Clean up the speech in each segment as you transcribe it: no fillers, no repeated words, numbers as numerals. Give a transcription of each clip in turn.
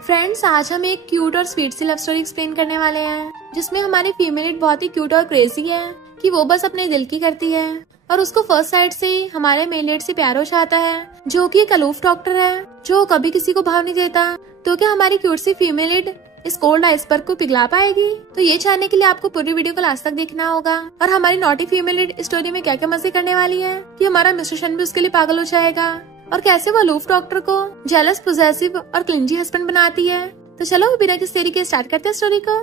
Friends, आज हम एक क्यूट और स्वीट सी लव स्टोरी एक्सप्लेन करने वाले हैं, जिसमें हमारी फीमेल लीड बहुत ही क्यूट और क्रेजी है कि वो बस अपने दिल की करती है और उसको फर्स्ट साइड से ही हमारे मेल लीड से प्यार हो जाता है, जो कि एक अलूफ डॉक्टर है जो कभी किसी को भाव नहीं देता। तो क्या हमारी क्यूट सी फीमेल लीड इस कोल्ड आइसबर्ग को पिघला पाएगी? तो ये जानने के लिए आपको पूरी वीडियो को लास्ट तक देखना होगा। और हमारी नॉटी फीमेल लीड स्टोरी में क्या क्या मजे करने वाली है कि हमारा मिस्टर शन भी उसके लिए पागल हो जाएगा और कैसे वो अलूफ डॉक्टर को जेलस, पोजेसिव और क्लिंजी हस्बैंड बनाती है। तो चलो बिना किसी देरी के स्टार्ट करते हैं स्टोरी को।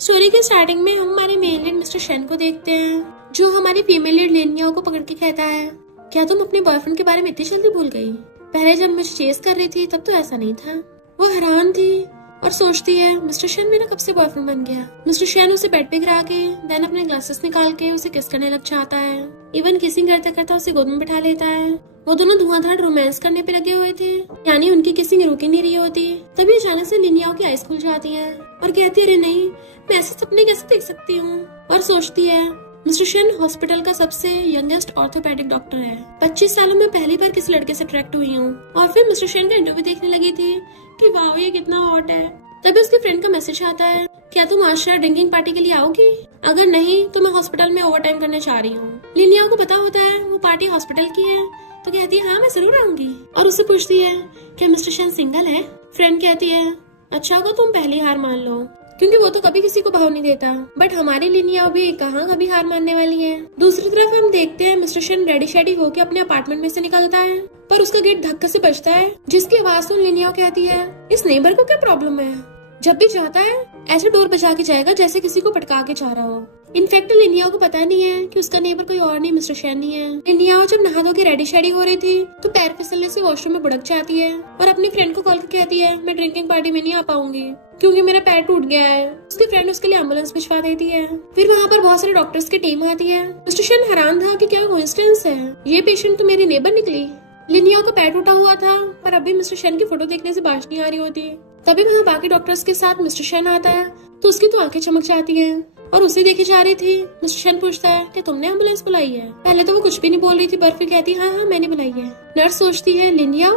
स्टोरी के स्टार्टिंग में हम हमारे मेल लीड मिस्टर शन को देखते हैं, जो हमारी फीमेल लीड लेनिया को पकड़ के कहता है, क्या तुम अपने बॉयफ्रेंड के बारे में इतनी जल्दी भूल गई? पहले जब मुझे चेस कर रही थी तब तो ऐसा नहीं था। वो हैरान थी और सोचती है, मिस्टर शन मेरा कब से बॉयफ्रेंड बन गया? मिस्टर शन उसे बेड पे गिरा के देन अपने ग्लासेस निकाल के उसे किस करने लग जाता है। इवन किसिंग करते करते उसे गोद में बिठा लेता है। वो दोनों धुआंधार रोमांस करने पे लगे हुए थे, यानी उनकी किसिंग रुक ही नहीं रही होती। तभी अचानक से लिनिया की आइज खुल जाती है और कहती है, अरे नहीं, मैं ऐसे सपने कैसे देख सकती हूँ? और सोचती है, मिस्टर शन हॉस्पिटल का सबसे यंगेस्ट ऑर्थोपेडिक डॉक्टर है। 25 सालों में पहली बार किसी लड़के से अट्रैक्ट हुई हूँ। और फिर मिस्टर शन का इंटरव्यू देखने लगी थी कि वाह ये कितना हॉट है। तभी उसके फ्रेंड का मैसेज आता है, क्या तुम आज शायद ड्रिंकिंग पार्टी के लिए आओगी? अगर नहीं तो मैं हॉस्पिटल में ओवर टाइम करने चाह रही हूँ। लिनिया को पता होता है वो पार्टी हॉस्पिटल की है, तो कहती है हाँ मैं जरूर आऊंगी। और उससे पूछती है, क्या मिस्टर शन सिंगल है? फ्रेंड कहती है, अच्छा को तुम पहली हार मान लो, क्योंकि वो तो कभी किसी को भाव नहीं देता। बट हमारी लिनिया भी कहाँ कभी हार मानने वाली है। दूसरी तरफ हम देखते हैं मिस्टर शन रेडी शेडी होकर अपने अपार्टमेंट में से निकलता है, पर उसका गेट धक्का से बजता है, जिसकी आवाज सुन लिनिया कहती है, इस नेबर को क्या प्रॉब्लम है? जब भी जाता है ऐसे डोर बजा के जाएगा जैसे किसी को पटका के जा रहा हो। इनफैक्ट लिनिया को पता नहीं है कि उसका नेबर कोई और नहीं मिस्टर शन ही है। लिनिया जब नहा धो के रेडी शेडी हो रही थी तो पैर फिसलने से वॉशरूम में बुड़क जाती है और अपनी फ्रेंड को कॉल करके कहती है, मैं ड्रिंकिंग पार्टी में नहीं आ पाऊंगी क्योंकि मेरा पैर टूट गया है। उसकी फ्रेंड उसके लिए एम्बुलेंस भिजवा देती है। फिर वहाँ पर बहुत सारे डॉक्टर्स की टीम आती है। मिस्टर शन हैरान था कि क्या कोइंसिडेंस है, ये पेशेंट तो मेरी नेबर निकली। लिनिया का पैर टूटा हुआ था पर अभी मिस्टर शन की फोटो देखने से बाज नहीं आ रही होती। तभी वहाँ बाकी डॉक्टर्स के साथ मिस्टर शन आता है तो उसकी तो आंखें चमक जाती हैं और उसे देखी जा रही थी। मिस्टर शन पूछता है कि तुमने एम्बुलेंस बुलाई है? पहले तो वो कुछ भी नहीं बोल रही थी, पर फिर कहती है हाँ मैंने बुलाई है। नर्स सोचती है, लिनिया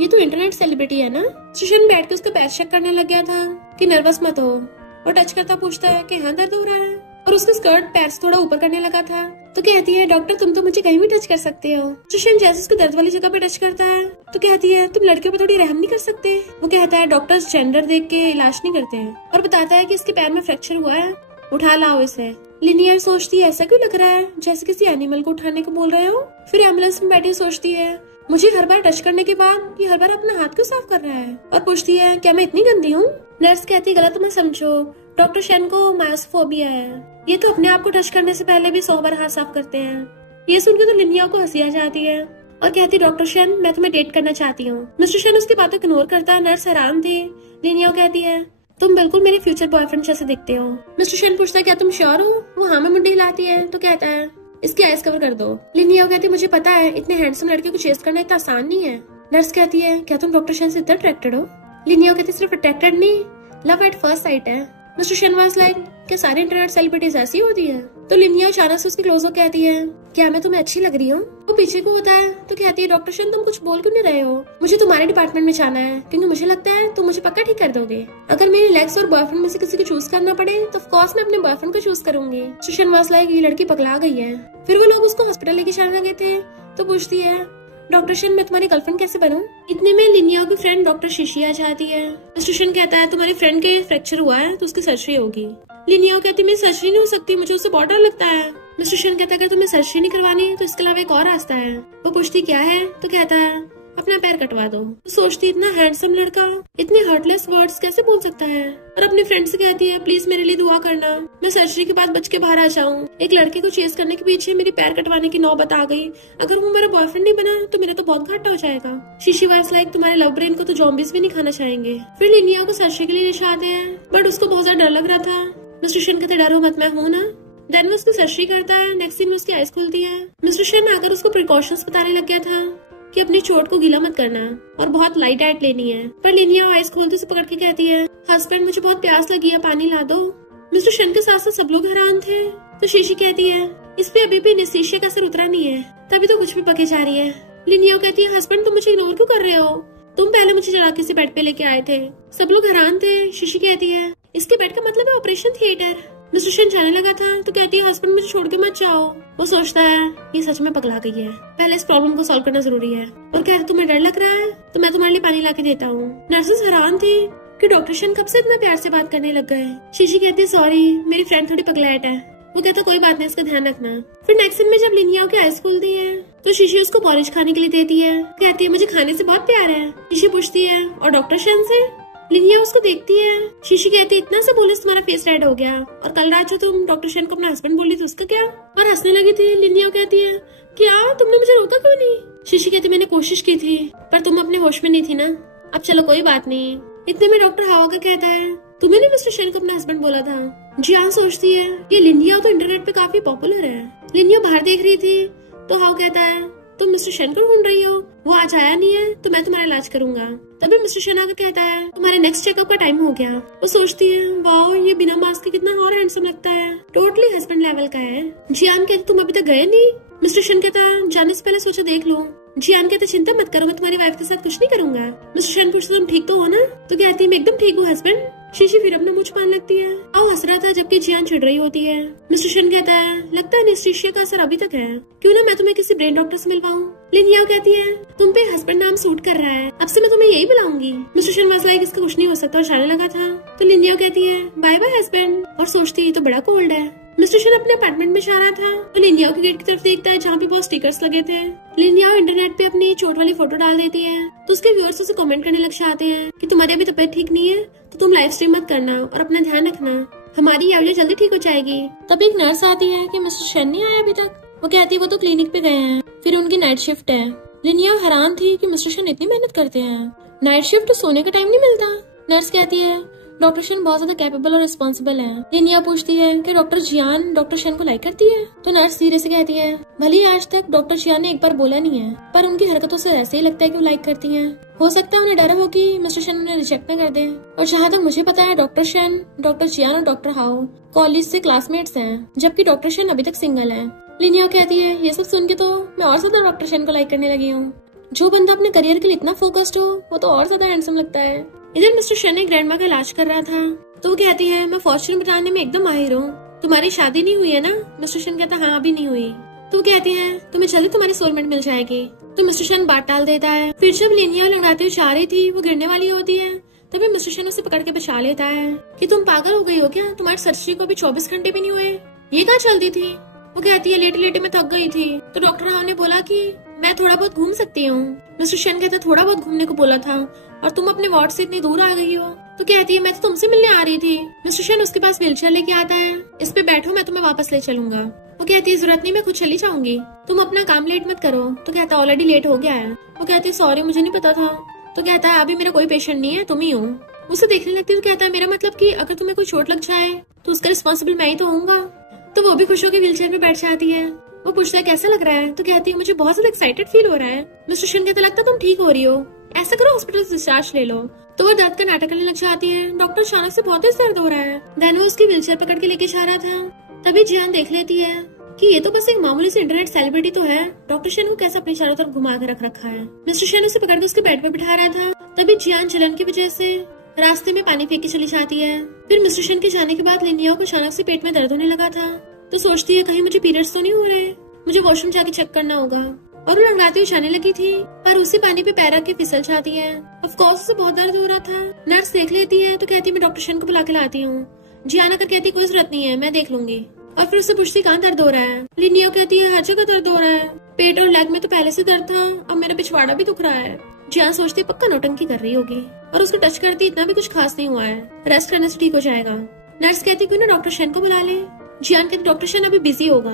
ये तो इंटरनेट सेलिब्रिटी है ना? मिस्टर शन बैठ के उसका पैर चेक करने लग गया था कि नर्वस मत हो, और टच करता पूछता है कि हाँ दर्द हो रहा है, और उसका स्कर्ट पैर से थोड़ा ऊपर करने लगा था। तो कहती है, डॉक्टर तुम तो मुझे कहीं भी टच कर सकते हो। मिस्टर शन जैसे उसके दर्द वाली जगह पे टच करता है तो कहती है, तुम लड़कियों पे थोड़ी रहम नहीं कर सकते? वो कहता है, डॉक्टर्स जेंडर देख के इलाज नहीं करते हैं, और बताता है कि इसके पैर में फ्रैक्चर हुआ है, उठा लाओ इसे। लिनिया सोचती है, ऐसा क्यों लग रहा है जैसे किसी एनिमल को उठाने को बोल रहे हो। फिर एम्बुलेंस में बैठी सोचती है, मुझे हर बार टच करने के बाद ये हर बार अपना हाथ क्यों साफ कर रहा है? और पूछती है, क्या मैं इतनी गंदी हूँ? नर्स कहती है, गलत मत समझो, डॉक्टर शन को मायोसफोबिया है, ये तो अपने आप को टच करने से पहले भी 100 बार हाथ साफ करते हैं। ये सुनकर तो लिनिया को हंसी आ जाती है और कहती, डॉक्टर शन मैं तुम्हें डेट करना चाहती हूँ। मिस्टर शन उसकी बातों को इग्नोर करता है। नर्स हैरान थी। लिनिया कहती है, तुम बिल्कुल मेरे फ्यूचर बॉयफ्रेंड जैसे दिखते हो। मिस्टर शन पूछता है, क्या तुम श्योर हो? वो हाँ में मुंडी हिलाती है तो कहता है, इसकी आइज कवर कर दो। लिनिया कहती है, मुझे पता है इतने हैंडसम लड़के को चेस करना इतना आसान नहीं है। नर्स कहती है, क्या तुम डॉक्टर शन से इतना अट्रैक्टेड हो? लिनिया कहती है, सिर्फ अट्रैक्टेड नहीं, लव एट फर्स्ट साइट है। मिस्टर शन वाज लाइक, क्या सारी इंटरनेट सेलिब्रिटीज ऐसी होती है? तो लिनिया अचानक से उसके क्लोज हो कहती है, क्या मैं तुम्हें अच्छी लग रही हूँ? वो पीछे को होता है तो कहती है, डॉक्टर शन तुम कुछ बोल क्यों नहीं रहे हो? मुझे तुम्हारे डिपार्टमेंट में जाना है क्योंकि मुझे लगता है तुम मुझे पक्का ठीक कर दोगे। अगर मेरे लेग्स और बॉयफ्रेंड में से किसी को चूज करना पड़े तो ऑफ कोर्स मैं अपने बॉयफ्रेंड को चूज करूंगी। मिस्टर शन वाज लाइक, ये लड़की पगला गई है। फिर वो लोग उसको हॉस्पिटल लेके जाने लगे थे तो पूछती है, डॉक्टर शन मैं तुम्हारी गर्लफ्रेंड कैसे बनूं? इतने में लिनिया की फ्रेंड डॉक्टर शीशी आ जाती है। मिस्टर शन कहता है, तुम्हारी फ्रेंड के फ्रैक्चर हुआ है तो उसकी सर्जरी होगी। लिनिया कहती है, मेरी सर्जरी नहीं हो सकती, मुझे उससे बहुत डर लगता है। मिस्टर शन कहता है, अगर तुम्हें सर्जरी नहीं करवानी तो इसके अलावा एक और रास्ता है। वो पूछती क्या है तो कहता है, अपना पैर कटवा दो। तो सोचती, इतना हैंडसम लड़का इतने हर्टलेस वर्ड्स कैसे बोल सकता है, और अपनी फ्रेंड से कहती है, प्लीज मेरे लिए दुआ करना, मैं सर्जरी के बाद बच के बाहर आ जाऊं। एक लड़के को चेस करने के पीछे मेरी पैर कटवाने की नौबत आ गई, अगर वो मेरा बॉयफ्रेंड नहीं बना तो मेरा तो बहुत घाटा हो जाएगा। शीशी वाज लाइक, तुम्हारे लव ब्रेन को तो जॉम्बीज भी नहीं खाना चाहेंगे। फिर लिनिया को सर्जरी के लिए ले जाते हैं, बट उसको बहुत ज्यादा डर लग रहा था। मिस्टर शन कहते, डरो मत, मैं हूँ ना। देन वो उसको सर्जरी करता है। नेक्स्ट सीन में उसकी आइज खुलती है। मिस्टर शन आकर उसको प्रिकॉशंस बताने लग गया था कि अपनी चोट को गीला मत करना और बहुत लाइट डाइट लेनी है। पर लिनिया आइज खोलते से पकड़ के कहती है, हस्बैंड मुझे बहुत प्यास लगी है, पानी ला दो। मिस्टर शन के साथ साथ सब लोग हैरान थे। तो शीशी कहती है, इस पे अभी भी एनेस्थीसिया का असर उतरा नहीं है, तभी तो कुछ भी पके जा रही है। लिनिया कहती है, हस्बैंड तुम मुझे इग्नोर क्यों कर रहे हो? तुम पहले मुझे चालाकी से बेड पे लेके आए थे। सब लोग हैरान थे। शीशी कहती है इसके बेड का मतलब है ऑपरेशन थिएटर। मिस्टर शन जाने लगा था तो कहती है हस्बैंड मुझे छोड़ के मत जाओ। वो सोचता है ये सच में पगला गई है, पहले इस प्रॉब्लम को सॉल्व करना जरूरी है। और कहते तुम्हें डर लग रहा है तो मैं तुम्हारे लिए पानी ला के देता हूँ। नर्सेस हैरान थी कि डॉक्टर शन कब से इतना प्यार से बात करने लग गए। शीशी कहती है सॉरी मेरी फ्रेंड थोड़ी पगलैट है। वो कहता कोई बात नहीं, इसका ध्यान रखना। फिर नेक्स्ट दिन में जब लिनिया की हाई खुलती है तो शीशी उसको पॉलिश खाने के लिए देती है। कहती है मुझे खाने से बहुत प्यार है। शीशी पूछती है और डॉक्टर शन से? लिनिया उसको देखती है। शीशी कहती है इतना से बोले तुम्हारा फेस रेड हो गया, और कल रात जो तुम डॉक्टर शन को अपना हस्बैंड बोली थी उसका क्या? और हंसने लगी थी। लिनिया कहती है क्या तुमने मुझे रोका क्यों नहीं? शीशी कहती मैंने कोशिश की थी पर तुम अपने होश में नहीं थी ना। अब चलो कोई बात नहीं। इतने में डॉक्टर हावा का कहता है तुम्हें नहीं मिस्टर शन को अपना हस्बैंड बोला था? जियान सोचती है ये लिनिया तो इंटरनेट पे काफी पॉपुलर है। लिनिया बाहर देख रही थी तो हाव कहता है तुम मिस्टर शन को ढूंढ रही हो, वो आज आया नहीं है तो मैं तुम्हारा इलाज करूंगा। तभी मिस्टर शन आकर कहता है तुम्हारे नेक्स्ट चेकअप का टाइम हो गया। वो सोचती है वाओ ये बिना मास्क के कितना और हैंडसम लगता है, टोटली हस्बैंड लेवल का है। जियान कहती तुम अभी तक गए नहीं? मिस्टर शन कहता जाने से पहले सोचा देख लो। जियान कहते चिंता मत करो मैं तुम्हारी वाइफ के साथ कुछ नहीं करूंगा। मिस्टर शन पूछते तुम ठीक तो हो ना? तो कहती है मैं एकदम ठीक हूँ हस्बैंड। शीशी फिर अपना मुंह छुपाने लगती है। आओ हंस रहा था जबकि जियान चिढ़ रही होती है। मिस्टर शन कहता है लगता है एनेस्थीसिया का असर अभी तक है, क्यों ना मैं तुम्हें किसी ब्रेन डॉक्टर से मिलवाऊं। लिनिया कहती है तुम पे हस्बैंड नाम सूट कर रहा है, अब से मैं तुम्हें यही बुलाऊंगी। मिस्टर शन वाज लाइक इसका कुछ नहीं हो सकता और जाने लगा था। तो लिनिया कहती है बाय बाय हस्बैंड, और सोचती है तो बड़ा कोल्ड है। मिस्टर शन अपने अपार्टमेंट में जा रहा था तो लिनिया के गेट की तरफ देखता है जहाँ पे बहुत स्टिकर्स लगे थे। लिनिया इंटरनेट पे अपनी चोट वाली फोटो डाल देती है तो उसके व्यूअर्स उसे कमेंट करने लग जाते हैं कि तुम्हारी अभी तबीयत ठीक नहीं है तो तुम लाइव स्ट्रीम मत करना और अपना ध्यान रखना, हमारी आवाज़ जल्दी ठीक हो जाएगी। तभी एक नर्स आती है कि मिस्टर शन नहीं आया अभी तक। वो कहती है वो तो क्लिनिक पे गए हैं, फिर उनकी नाइट शिफ्ट है। लिनिया हैरान थी कि मिस्टर शन इतनी मेहनत करते हैं, नाइट शिफ्ट तो सोने का टाइम नहीं मिलता। नर्स कहती है डॉक्टर शन बहुत ज्यादा कैपेबल और रिस्पॉन्सिबल है। लिनिया पूछती है कि डॉक्टर जियान डॉक्टर शन को लाइक करती है? तो नर्स धीरे से कहती है भले ही आज तक डॉक्टर जियान ने एक बार बोला नहीं है पर उनकी हरकतों से ऐसे ही लगता है कि वो लाइक करती हैं। हो सकता है उन्हें डर हो कि मिस्टर शन उन्हें रिजेक्ट न कर दे। और जहाँ तक मुझे पता है डॉक्टर शन, डॉक्टर जियान और डॉक्टर हाउ कॉलेज से क्लासमेट्स हैं, जबकि डॉक्टर शन अभी तक सिंगल है। लिनिया कहती है ये सब सुन के तो मैं और ज्यादा डॉक्टर शन को लाइक करने लगी हूँ। जो बंदा अपने करियर के लिए इतना फोकस्ड हो वो तो और ज्यादा हैंडसम लगता है। इधर मिस्टर शन ने ग्रैंड माँ का इलाज कर रहा था तो वो कहती है मैं फॉर्च्यून बताने में एकदम माहिर हूँ, तुम्हारी शादी नहीं हुई है ना? मिस्टर शन कहता हाँ अभी नहीं हुई। तो कहती है तुम्हें जल्दी तुम्हारी सोलमेट मिल जाएगी। तो मिस्टर शन बात टाल देता है। फिर जब लिनिया लड़ाते हुए जा रही थी वो गिरने वाली होती है तभी मिस्टर शन उसे पकड़ के बचा लेता है कि तुम पागल हो गई हो क्या, तुम्हारी सर्जरी को अभी 24 घंटे भी नहीं हुए, ये कहाँ चलती थी? वो कहती है लेटे लेटे मैं थक गई थी तो डॉक्टर राव ने बोला कि मैं थोड़ा बहुत घूम सकती हूँ। मिस्टर शन कहता थोड़ा बहुत घूमने को बोला था और तुम अपने वार्ड से इतनी दूर आ गई हो। तो कहती है मैं तो तुमसे मिलने आ रही थी। मिस्टर शन उसके पास व्हीलचेयर लेके आता है, इस पे बैठो मैं तुम्हें वापस ले चलूंगा। वो कहती है जरूरत नहीं मैं खुद चली जाऊंगी, तुम अपना काम लेट मत करो। तो कहता ऑलरेडी लेट हो गया है। वो कहती है सॉरी मुझे नहीं पता था। तो कहता है अभी मेरा कोई पेशेंट नहीं है तुम ही हो। मुझसे देखने लगती है तो कहता है मेरा मतलब कि अगर तुम्हें कोई चोट लग जाए तो उसका रिस्पॉन्सिबल मैं ही तो होऊंगा। तो वो भी खुश होकर व्हीलचेयर पे बैठ जाती है। वो पूछता है कैसा लग रहा है? तो कहती है मुझे बहुत ज्यादा एक्साइटेड फील हो रहा है। मिस्टर शन कहता लगता तुम ठीक हो रही हो, ऐसा करो हॉस्पिटल से डिस्चार्ज ले लो। तो वो दर्द का नाटक करने लग जाती है। डॉक्टर अचानक से बहुत तेज दर्द हो रहा है। देन वो उसकी व्हीलचेयर पकड़ के लेके जा रहा था तभी जियान देख लेती है कि ये तो बस एक मामूली सी इंटरनेट सेलिब्रिटी तो है, डॉक्टर शन को कैसे अपने चारों तरफ घुमा कर रख रखा है। मिस्टर शन उसे पकड़ के उसके बेड पे बिठा रहा था तभी जियान जलन की वजह से रास्ते में पानी फेंक के चली जाती है। फिर मिस्टर शन के जाने के बाद लिनिया को अचानक से पेट में दर्द होने लगा था तो सोचती है कहीं मुझे पीरियड्स तो नहीं हो रहे, मुझे वॉशरूम जाके चेक करना होगा। और वो लंगड़ाती हुई जाने लगी थी पर उसी पानी पे पैर रख के फिसल जाती है। ऑफ कोर्स उसे बहुत दर्द हो रहा था। नर्स देख लेती है तो कहती है मैं डॉक्टर शन को बुला के लाती हूँ। जियान आकर कहती कोई जरूरत नहीं है मैं देख लूंगी। और फिर उससे पूछती कहाँ दर्द हो रहा है? लिनिया कहती है हर जगह दर्द हो रहा है, पेट और लेग में तो पहले से दर्द था, अब मेरा पिछवाड़ा भी दुख रहा है। जियान सोचती पक्का नौटंकी कर रही होगी और उसको टच करती इतना भी कुछ खास नहीं हुआ है, रेस्ट करने से ठीक हो जाएगा। नर्स कहती क्यों ना डॉक्टर शन को बुला ले। जियान कहती डॉक्टर शन अभी बिजी होगा।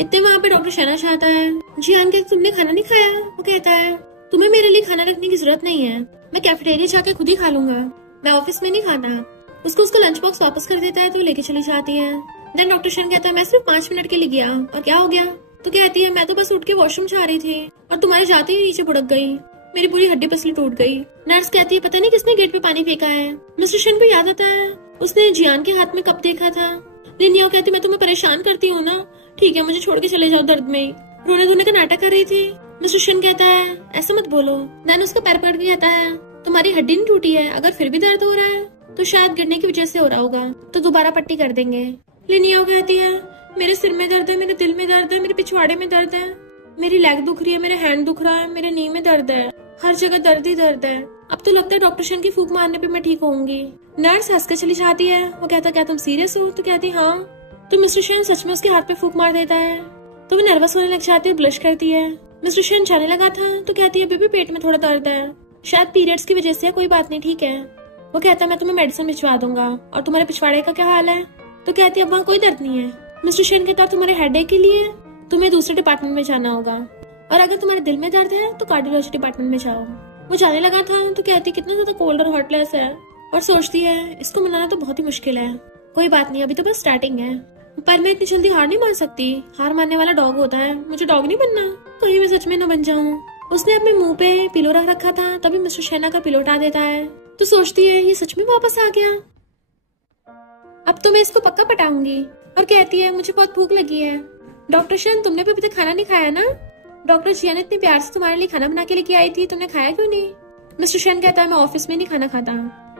इतने वहाँ पे डॉक्टर शना चाहता है। जियान कहती तुमने खाना नहीं खाया? वो कहता है तुम्हें मेरे लिए खाना रखने की जरूरत नहीं है, मैं कैफेटेरिया जाके खुद ही खा लूंगा, मैं ऑफिस में नहीं खाता। उसको लंच बॉक्स वापस कर देता है तो लेके चली जाती है। देन डॉक्टर शन कहता है मैं सिर्फ 5 मिनट के लिए गया और क्या हो गया? तो कहती है मैं तो बस उठ के वॉशरूम जा रही थी और तुम्हारे जाते ही नीचे बुड़क गई, मेरी पूरी हड्डी पसली टूट गई। नर्स कहती है पता नहीं किसने गेट पे पानी फेंका है। मिस्टर शन को याद आता है उसने जियान के हाथ में कप देखा था। लिनिया कहती मैं तुम्हें परेशान करती हूँ ना, ठीक है मुझे छोड़ के चले जाओ, दर्द में रोने धोने का नाटक कर रही थी। मिस्टर शन कहता है ऐसा मत बोलो। देन उसका पैर पकड़ के कहता है तुम्हारी हड्डी नहीं टूटी है, अगर फिर भी दर्द हो रहा है तो शायद गिरने की वजह से हो रहा होगा, तो दोबारा पट्टी कर देंगे। लिनियाओ कहती है मेरे सिर में दर्द है, मेरे दिल में दर्द है, मेरे पिछवाड़े में दर्द है, मेरी लेग दुख रही है, मेरे हैंड दुख रहा है, मेरे नी में दर्द है, हर जगह दर्द ही दर्द है। अब तो लगता है डॉक्टर शन की फूंक मारने पे मैं ठीक होऊंगी। नर्स हंस के चली जाती है। वो कहता क्या तुम सीरियस हो? तो कहती हाँ। तो मिस्टर शन सच में उसके हाथ पे फूंक मार देता है। तो वो नर्वस होने लग जाती है, ब्लश करती है। मिस्टर शन जाने लगा था तो कहती है बेबी पेट में थोड़ा दर्द है, शायद पीरियड्स की वजह से, कोई बात नहीं ठीक है। वो कहता है मैं तुम्हें मेडिसिन भिजवा दूंगा। और तुम्हारे पिछवाड़े का क्या हाल है? तो कहती है अब वहाँ कोई दर्द नहीं है। मिस्टर शन कहता है तुम्हारे हेडेक के लिए तुम्हें दूसरे डिपार्टमेंट में जाना होगा, और अगर तुम्हारे दिल में दर्द है तो कार्डियोलॉजी डिपार्टमेंट में जाओ। वो जाने लगा था तो कहती कितना ज्यादा कोल्ड और हॉटलेस है, और सोचती है इसको मनाना तो बहुत ही मुश्किल है। कोई बात नहीं, अभी तो बस स्टार्टिंग है, पर मैं इतनी जल्दी हार नहीं मान सकती। हार मानने वाला डॉग होता है, मुझे डॉग नहीं बनना, कहीं मैं सच में न बन जाऊं। उसने अपने मुंह पे पिलो रख रखा था, तभी मिस्टर शैना का पिलो उठा देता है। तो सोचती है ये सच में वापस आ गया, अब तो मैं इसको पक्का पटाऊंगी। और कहती है मुझे बहुत भूख लगी है। डॉक्टर शन तुमने भी अभी तक खाना नहीं खाया ना? डॉक्टर जियान इतने प्यार से तुम्हारे लिए खाना बना के लेके आई थी, तुमने खाया क्यों नहीं? मिस्टर शन कहता है मैं ऑफिस में नहीं खाना खाता।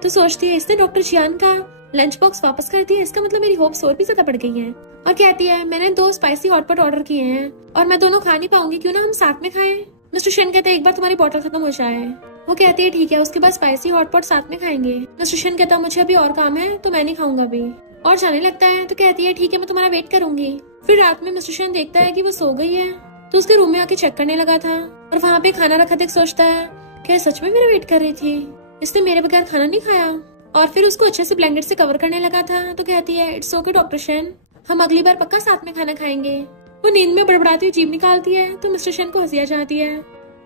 तो सोचती है इसने डॉक्टर जियान का लंच बॉक्स वापस कर दिया, इसका मतलब मेरी होप्स और भी ज्यादा बढ़ गई हैं। और कहती है मैंने 2 स्पाइसी हॉटपॉट ऑर्डर किए हैं और मैं दोनों खा नहीं पाऊंगी, क्यों ना हम साथ में खाएं? मिस्टर शन कहता है एक बार तुम्हारी बॉटल खत्म हो जाए। वो कहती है ठीक है, उसके बाद स्पाइसी हॉटपॉट साथ में खाएंगे। मिस्टर शन कहता है मुझे अभी और काम है तो मैं नहीं खाऊंगा अभी, और जाने लगता है। तो कहती है ठीक है मैं तुम्हारा वेट करूंगी। फिर रात में मिस्टर शन देखता है कि वो सो गई है, तो उसके रूम में आके चेक करने लगा था और वहाँ पे खाना रखा देख सोचता है क्या सच में मेरा वेट कर रही थी, इसने मेरे बगैर खाना नहीं खाया। और फिर उसको अच्छे से ब्लैंकेट से कवर करने लगा था। तो कहती है इट्स ओके डॉक्टर शन, हम अगली बार पक्का साथ में खाना खाएंगे। वो नींद में बड़बड़ाती हुई जीभ निकालती है तो मिस्टर शन को हंसी आ जाती है।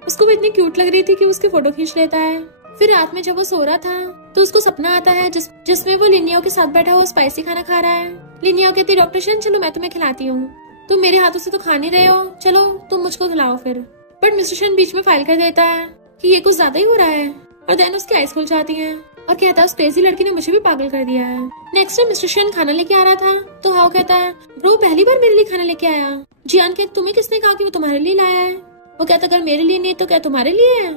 उसको भी इतनी क्यूट लग रही थी कि उसकी फोटो खींच लेता है। फिर रात में जब वो सो रहा था तो उसको सपना आता है जिसमें वो लिनियाओ के साथ बैठा हुआ स्पाइसी खाना खा रहा है। लिनियाओ कहती है डॉक्टर शन चलो मैं तुम्हें खिलाती हूँ, तुम मेरे हाथों से तो खा नहीं रहे हो, चलो तुम मुझको खिलाओ फिर। बट मिस्टर शन बीच में फाइल कर देता है कि ये कुछ ज्यादा ही हो रहा है, और देन उसकी आइज खुल जाती है और कहता है उस क्रेजी लड़की ने मुझे भी पागल कर दिया है। नेक्स्ट टाइम मिस्टर शन खाना लेके आ रहा था तो हाओ कहता है ब्रो पहली बार मेरे लिए खाना लेके आया। जियान कहती तुम्हें किसने कहा कि वो तुम्हारे लिए लाया है? वो कहता अगर मेरे लिए नहीं तो क्या तुम्हारे लिए है?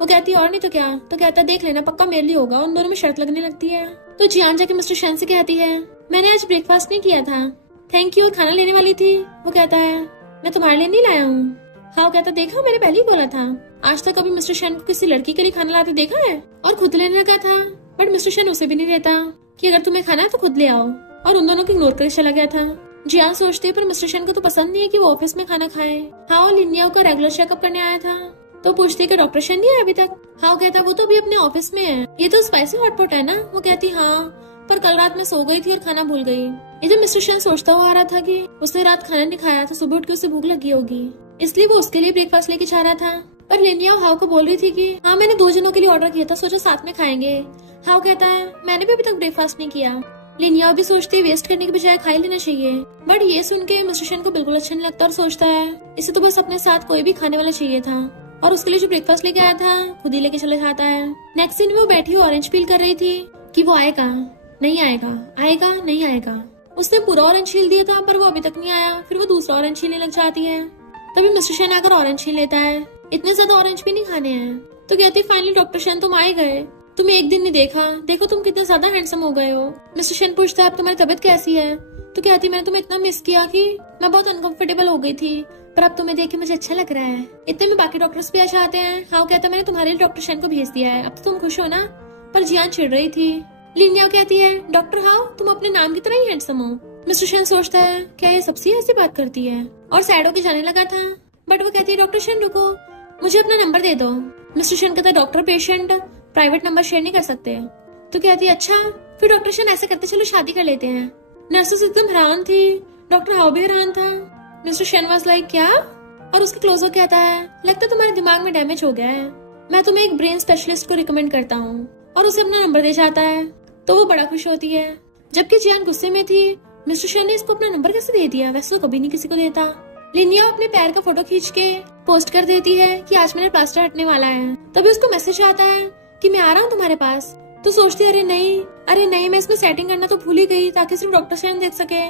वो कहती है और नहीं तो क्या? तो कहता देख लेना पक्का मेरे लिए होगा। उन दोनों में शर्त लगने लगती है। तो जियान जाके मिस्टर शन से कहती है मैंने आज ब्रेकफास्ट नहीं किया था, थैंक यू, और खाना लेने वाली थी। वो कहता है मैं तुम्हारे लिए नहीं लाया हूँ। हाँ कहता देखा मैंने पहले ही बोला था। आज तक कभी मिस्टर शन को किसी लड़की के लिए खाना लाते देखा है? और खुद लेने लगा था, बट मिस्टर शन उसे भी नहीं देता कि अगर तुम्हें खाना है तो खुद ले आओ, और उन दोनों को इग्नोर करके चला गया था। जियान सोचते पर मिस्टर शन को तो पसंद नहीं है कि वो ऑफिस में खाना खाए। हाँ वो लिनियाओ का रेगुलर चेकअप करने आया था तो पूछते कि डॉक्टर शन नहीं आया अभी तक। हाँ कहता वो तो अभी अपने ऑफिस में है, ये तो स्पाइसी हॉटपॉट है ना? वो कहती हाँ पर कल रात में सो गई थी और खाना भूल गई। ये जब मिस्टर शन सोचता हुआ आ रहा था कि उसने रात खाना नहीं खाया तो सुबह उठ के उसे भूख लगी होगी, इसलिए वो उसके लिए ब्रेकफास्ट लेके जा रहा था। पर लिनियाओ हाओ को बोल रही थी कि हाँ मैंने 2 जनों के लिए ऑर्डर किया था, सोचा साथ में खाएंगे। हाओ कहता है मैंने भी अभी तक ब्रेकफास्ट नहीं किया। लिनियाओ भी सोचती है वेस्ट करने के बजाय खा ही लेना चाहिए, बट ये सुन के मिस्टर शन को बिल्कुल अच्छा नहीं लगता और सोचता है इसे तो बस अपने साथ कोई भी खाने वाला चाहिए था, और उसके लिए जो ब्रेकफास्ट लेके आया था खुद ही लेके चले जाता है। नेक्स्ट दिन वो बैठी ऑरेंज पील कर रही थी कि वो आएगा नहीं आएगा, आएगा नहीं आएगा। उसने पूरा ऑरेंज छील दिया था पर वो अभी तक नहीं आया। फिर वो दूसरा ऑरेंज छीलने लग जाती है, तभी मिस्टर शन आकर ऑरेंज छील लेता है। इतने ज्यादा ऑरेंज भी नहीं खाने हैं। तो कहती फाइनली डॉक्टर शन तुम आए गए, तुम्हें एक दिन नहीं देखा, देखो तुम कितने ज्यादा हैंडसम हो गए हो। मिस्टर शन पूछता है अब तुम्हारी तबीयत कैसी है? तो कहती मैंने तुम्हें इतना मिस किया कि मैं बहुत अनकंफर्टेबल हो गई थी, पर अब तुम्हें देख के मुझे अच्छा लग रहा है। इतने में बाकी डॉक्टर्स भी आ जाते हैं। हाँ कहता मैंने तुम्हारे लिए डॉक्टर शन को भेज दिया है, अब तो तुम खुश हो ना? पर जियान चिढ़ रही थी। लिनियाओ कहती है डॉक्टर हाओ तुम अपने नाम की तरह ही हैंडसम हो। मिस्टर शन सोचता है क्या ये सबसे ऐसी बात करती है, और सैड होके जाने लगा था। बट वो कहती है डॉक्टर शन रुको, मुझे अपना नंबर दे दो। मिस्टर शन कहता है doctor patient private number share नहीं कर सकते। तो कहती है अच्छा। फिर डॉक्टर शन ऐसे करते चलो शादी कर लेते हैं। नर्सेस एकदम हैरान थी, डॉक्टर हाउ भी हैरान था। मिस्टर शन वाज लाइक क्या? और उसके क्लोजर कहता है लगता तुम्हारे दिमाग में डैमेज हो गया है, मैं तुम्हें एक ब्रेन स्पेशलिस्ट को रिकमेंड करता हूँ, और उसे अपना नंबर दे जाता है। तो वो बड़ा खुश होती है। जबकि जियान गुस्से में थी मिस्टर शन ने इसको अपना नंबर कैसे दे दिया, वैसे तो कभी नहीं किसी को देता। लिनियाओ अपने पैर का फोटो खींच के पोस्ट कर देती है कि आज मेरा प्लास्टर हटने वाला है। तभी उसको मैसेज आता है कि मैं आ रहा हूँ तुम्हारे पास। तो सोचती है अरे नहीं मैं इसमें सेटिंग करना तो भूल ही गई ताकि सिर्फ डॉक्टर शन देख सके।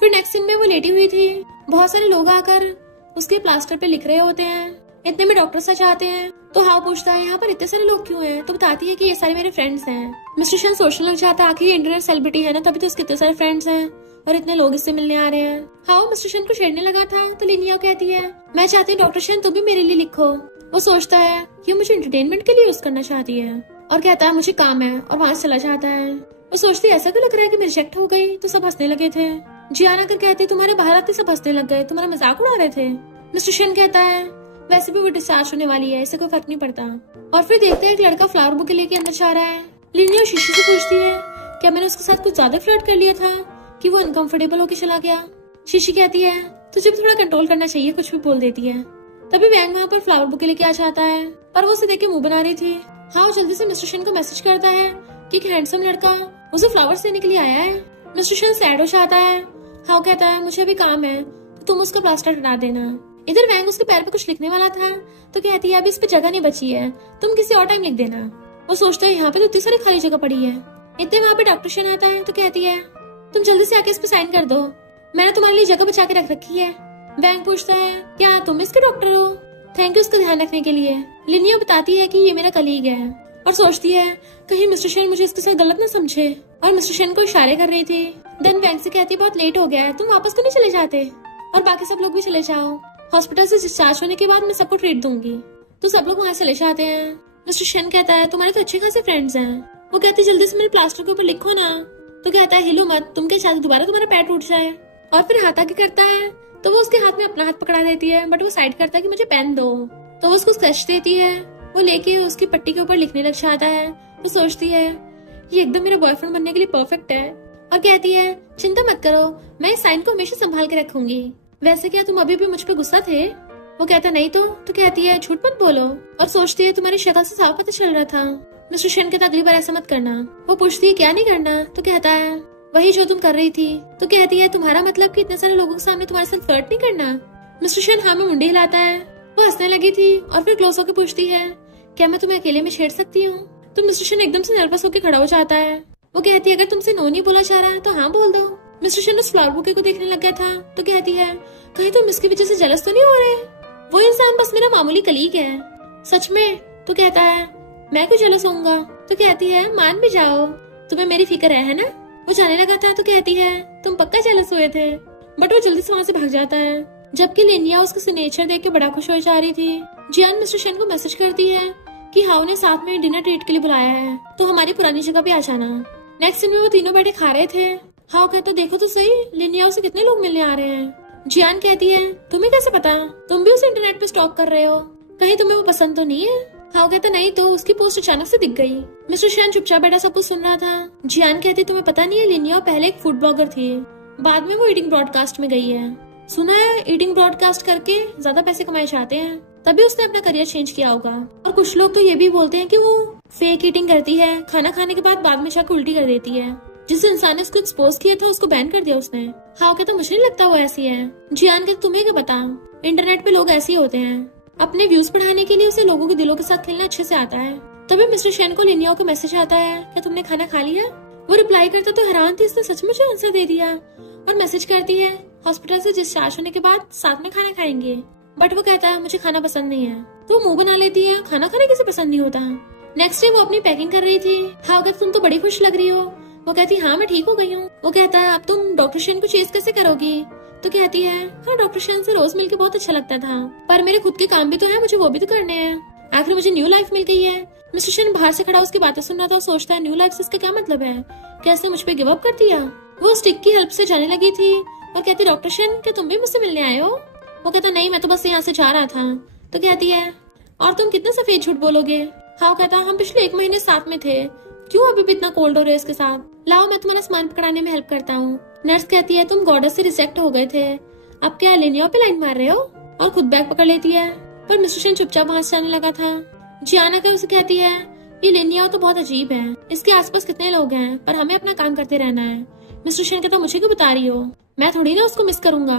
फिर नेक्स्ट सीन में वो लेटी हुई थी, बहुत सारे लोग आकर उसके प्लास्टर पे लिख रहे होते हैं। इतने में डॉक्टर सच आते हैं तो हाउ पूछता है यहाँ पर इतने सारे लोग क्यों हैं? तो बताती है कि ये सारे मेरे फ्रेंड्स हैं। मिस्टर शन सोचने लग जाता है, आखिर ये इंटरनेट सेलिब्रिटी है ना, तभी तो उसके इतने सारे फ्रेंड्स हैं और इतने लोग इससे मिलने आ रहे हैं। हाउ मिस्टर शन को छेड़ने लगा था तो लिनिया कहती है, मैं चाहती हूँ डॉक्टर शन तुम भी मेरे लिए लिखो। वो सोचता है ये मुझे एंटरटेनमेंट के लिए यूज करना चाहती है और कहता है मुझे काम है और वहाँ चला जाता है। वो सोचती है ऐसा क्यों लग रहा है कि मैं रिजेक्ट हो गई? तो सब हंसने लगे थे। जियाना कर कहती है तुम्हारे बाहर आते सब हंसने लग गए, तुम्हारा मजाक उड़ा रहे थे। मिस्टर शन कहता है वैसे भी वो डिस्चार्ज होने वाली है, इससे कोई फर्क नहीं पड़ता। और फिर देखते हैं एक लड़का फ्लावर बुके लेके अंदर जा रहा है। लिनिया शीशी से पूछती है क्या मैंने उसके साथ कुछ ज्यादा फ्लर्ट कर लिया था कि वो अनकंफर्टेबल होकर चला गया? शीशी कहती है तुझे भी थोड़ा कंट्रोल करना चाहिए, कुछ भी बोल देती है। तभी वैंग वहाँ पर फ्लावर बुके लेके आ जाता है पर वो उसे देख के मुंह बना रही थी। हाँ जल्दी से मिस्टर शन को मैसेज करता है कि एक हैंडसम लड़का उसे फ्लावर्स देने के लिए आया है। मिस्टर शन सैड हो जाता है। हाउ कहता है मुझे अभी काम है तो तुम उसका प्लास्टर हटा देना। इधर वैंग उसके पैर पे कुछ लिखने वाला था तो कहती है अभी इस पे जगह नहीं बची है, तुम किसी और टाइम लिख देना। वो सोचता है यहाँ पे तो इतनी सारी खाली जगह पड़ी है। इतने वहाँ पे डॉक्टर शन आता है तो कहती है तुम जल्दी से आके इस पे साइन कर दो, मैंने तुम्हारे लिए जगह बचा के रख रखी है। वैंग पूछता है क्या तुम इसके डॉक्टर हो? थैंक यू उसका ध्यान रखने के लिए। लिनिया बताती है कि ये मेरा कलीग है और सोचती है कहीं मिस्टर शन मुझे इसके साथ गलत ना समझे और मिस्टर शन को इशारे कर रही थी। देन वैंग से कहती है बहुत लेट हो गया है, तुम वापस तो नहीं चले जाते? और बाकी सब लोग भी चले जाओ, हॉस्पिटल से डिस्चार्ज होने के बाद मैं सबको ट्रीट दूंगी। तो सब लोग वहाँ चले जाते हैं। मिस्टर शन कहता है तुम्हारे तो अच्छे खासे फ्रेंड्स हैं। वो कहती है जल्दी से मेरे प्लास्टर के ऊपर लिखो ना। तो कहता है हिलो मत, तुम क्या चाहते दोबारा तुम्हारा पैर टूट जाए? और फिर हाथ आगे करता है तो वो उसके हाथ में अपना हाथ पकड़ा देती है बट वो साइड करता है कि मुझे पेन दो। तो वो उसको स्केच देती है, वो लेके उसकी पट्टी के ऊपर लिखने लग जाता है। वो सोचती है ये एकदम मेरे बॉयफ्रेंड बनने के लिए परफेक्ट है और कहती है चिंता मत करो, मैं इस साइन को हमेशा संभाल के रखूंगी। वैसे क्या तुम अभी भी मुझ पे गुस्सा थे? वो कहता नहीं तो कहती है झूठ मत बोलो और सोचती है तुम्हारी शक्ल से साफ पता चल रहा था। मिस्टर शन कहता अगली बार ऐसा मत करना। वो पूछती है क्या नहीं करना? तो कहता है वही जो तुम कर रही थी। तो कहती है तुम्हारा मतलब कि इतने सारे लोगों के सामने तुम्हारे साथ फ्लर्ट नहीं करना? मिस्टर शन हाँ में मुंडी हिलाता है। वो हंसने लगी थी और फिर क्लोज होकर पूछती है क्या मैं तुम्हें अकेले में छेड़ सकती हूँ? तो मिस्टर शन एकदम से नर्वस होकर खड़ा हो जाता है। वो कहती है अगर तुमसे नो नहीं बोला जा रहा है तो हाँ बोल दो। मिस्टर शन उस फ्लावर बुके को देखने लग गया था तो कहती है कहीं तुम इसकी वजह से जेलस तो नहीं हो रहे? वो इंसान बस मेरा मामूली कलीग है। सच में? तो कहता है मैं क्यों जेलस होऊंगा? तो कहती है मान भी जाओ, तुम्हें मेरी फिक्र है ना? वो जाने लगा था तो कहती है तुम पक्का जेलस हुए थे? बट वो जल्दी से वहाँ से भाग जाता है। जबकि लिनिया उसका सिग्नेचर देख के बड़ा खुश हो जा रही थी। जियान मिस्टर शन को मैसेज करती है कि हाउ ने साथ में डिनर ट्रीट के लिए बुलाया है तो हमारी पुरानी जगह पे आ जाना। नेक्स्ट दिन में वो तीनों बैठे खा रहे थे। हाउ कहता देखो तो सही लिनिया से कितने लोग मिलने आ रहे हैं। जियान कहती है तुम्हें कैसे पता? तुम भी उसे इंटरनेट पे स्टॉक कर रहे हो, कहीं तुम्हें वो पसंद तो नहीं है? हाउ कहता नहीं तो उसकी पोस्ट अचानक से दिख गई। मिस्टर शन चुपचाप बैठा सब कुछ सुन रहा था। जियान कहती तुम्हें पता नहीं है लिनिया पहले एक फूड ब्लॉगर थी, बाद में वो ईटिंग ब्रॉडकास्ट में गई है। सुना है ईटिंग ब्रॉडकास्ट करके ज्यादा पैसे कमाए जाते हैं, तभी उसने अपना करियर चेंज किया होगा। और कुछ लोग तो ये भी बोलते हैं कि वो फेक ईटिंग करती है, खाना खाने के बाद में जाकर उल्टी कर देती है। जिस इंसान ने उसको एक्सपोज किया था उसको बैन कर दिया उसने। हाउ कहता मुझे नहीं लगता वो ऐसी है। जियान कहता तुम्हें क्या पता, इंटरनेट पे लोग ऐसे ही होते हैं। अपने व्यूज बढ़ाने के लिए उसे लोगों के दिलों के साथ खेलना अच्छे से आता है। तभी मिस्टर शन को लिनिया को मैसेज आता है क्या तुमने खाना खा लिया? वो रिप्लाई करता तो हैरान थी इसने सच मुझे आंसर दे दिया। और मैसेज करती है हॉस्पिटल से डिस्चार्ज होने के बाद साथ में खाना खाएंगे। बट वो कहता है मुझे खाना पसंद नहीं है। तो वो मुंह बना लेती है, खाना खाने किसे पसंद नहीं होता। नेक्स्ट डे वो अपनी पैकिंग कर रही थी। हाउ कहता तुम तो बड़ी खुश लग रही हो। वो कहती हाँ मैं ठीक हो गई हूँ। वो कहता है अब तुम डॉक्टर शन को चेज कैसे करोगी? तो कहती है हाँ डॉक्टर शन से रोज मिलके बहुत अच्छा लगता था, पर मेरे खुद के काम भी तो है, मुझे वो भी तो करने हैं। आखिर मुझे न्यू लाइफ मिल गई है। मिस्टर शन बाहर से खड़ा उसकी बातें सुन रहा था और सोचता है न्यू लाइफ से इसका क्या मतलब है, क्या इसने मुझ पे गिव अप कर दिया? वो स्टिक की हेल्प से जाने लगी थी और कहती डॉक्टर शन क्या तुम भी मुझसे मिलने आए हो? वो कहता नहीं मैं तो बस यहाँ से जा रहा था। तो कहती है और तुम कितना सफेद झूठ बोलोगे? हाउ कहता हम पिछले 1 महीने साथ में थे, क्यों अभी भी इतना कोल्ड हो रहे हो इसके साथ? लाओ मैं तुम्हारा सामान पकड़ाने में हेल्प करता हूँ। नर्स कहती है तुम गॉडेस से रिजेक्ट हो गए थे, अब क्या लिनिया पे लाइन मार रहे हो? और खुद बैग पकड़ लेती है। पर मिस्टर शन चुपचाप वहाँ से जाने लगा था। जियाना कर उसे कहती है ये लिनिया तो बहुत अजीब है, इसके आसपास कितने लोग हैं पर हमें अपना काम करते रहना है। मिस्टर शन कहता मुझे क्यों बता रही हो, मैं थोड़ी ना उसको मिस करूंगा।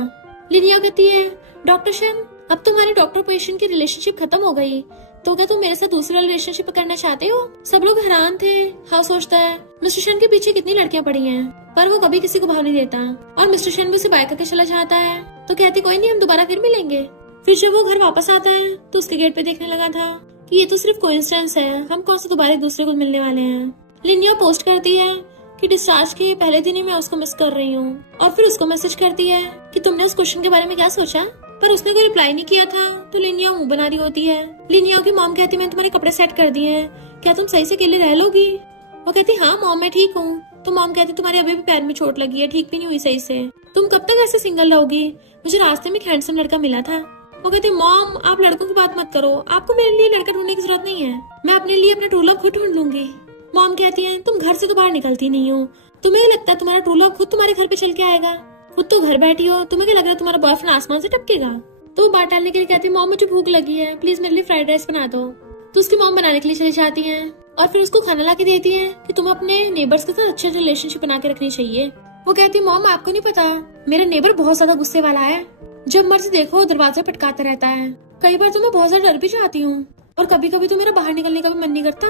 लिनिया कहती है डॉक्टर शन अब तुम्हारी डॉक्टर पेशेंट की रिलेशनशिप खत्म हो गई, तो क्या तुम मेरे साथ दूसरा रिलेशनशिप करना चाहते हो? सब लोग हैरान थे। हाँ सोचता है मिस्टर शन के पीछे कितनी लड़कियां पड़ी हैं, पर वो कभी किसी को भाव नहीं देता। और मिस्टर शन भी उसे बाय करके चला जाता है। तो कहती कोई नहीं हम दोबारा फिर मिलेंगे। फिर जब वो घर वापस आता है तो उसके गेट पे देखने लगा था कि ये तो सिर्फ कोइंसिडेंस है, हम कौन से दोबारा एक दूसरे को मिलने वाले हैं। लिनिया पोस्ट करती है कि डिस्चार्ज के पहले दिन ही मैं उसको मिस कर रही हूँ, और फिर उसको मैसेज करती है कि तुमने उस क्वेश्चन के बारे में क्या सोचा, पर उसने कोई रिप्लाई नहीं किया था। तो लिनिया मुंह बना रही होती है। लिनिया की मॉम कहती है मैंने तुम्हारे कपड़े सेट कर दिए हैं, क्या तुम सही से अकेले रह लोगी? वो कहती हाँ मॉम मैं ठीक हूँ। तो मॉम कहती तुम्हारे अभी भी पैर में चोट लगी है, ठीक भी नहीं हुई सही से, तुम कब तक ऐसे सिंगल रहोगी? मुझे रास्ते में एक हैंडसम लड़का मिला था। वो कहती मॉम आप लड़कों की बात मत करो, आपको मेरे लिए लड़का ढूंढने की जरूरत नहीं है, मैं अपने लिए अपना ट्रू लव खुद ढूंढ लूंगी। मॉम कहती है तुम घर से तो बाहर निकलती नहीं हो, तुम्हें लगता है तुम्हारा ट्रू लव खुद तुम्हारे घर पे चल के आएगा? खुद तो घर बैठी हो, तुम्हें क्या लग रहा है तुम्हारा बॉयफ्रेंड आसमान से टपकेगा? तो वो बात टालने के लिए कहती है मॉम मुझे भूख लगी है, प्लीज मेरे लिए फ्राइड राइस बना दो। तो उसकी मॉम बनाने के लिए चली जाती है और फिर उसको खाना ला के देती है कि तुम्हें अपने नेबर्स के साथ अच्छे रिलेशनशिप बना के रखनी चाहिए। वो कहती है मॉम आपको नहीं पता, मेरा नेबर बहुत ज्यादा गुस्से वाला है, जब मर्जी देखो दरवाजा पटकाता रहता है, कई बार तो मैं बहुत ज्यादा डर भी जाती हूँ, और कभी कभी तो मेरा बाहर निकलने का भी मन नहीं करता।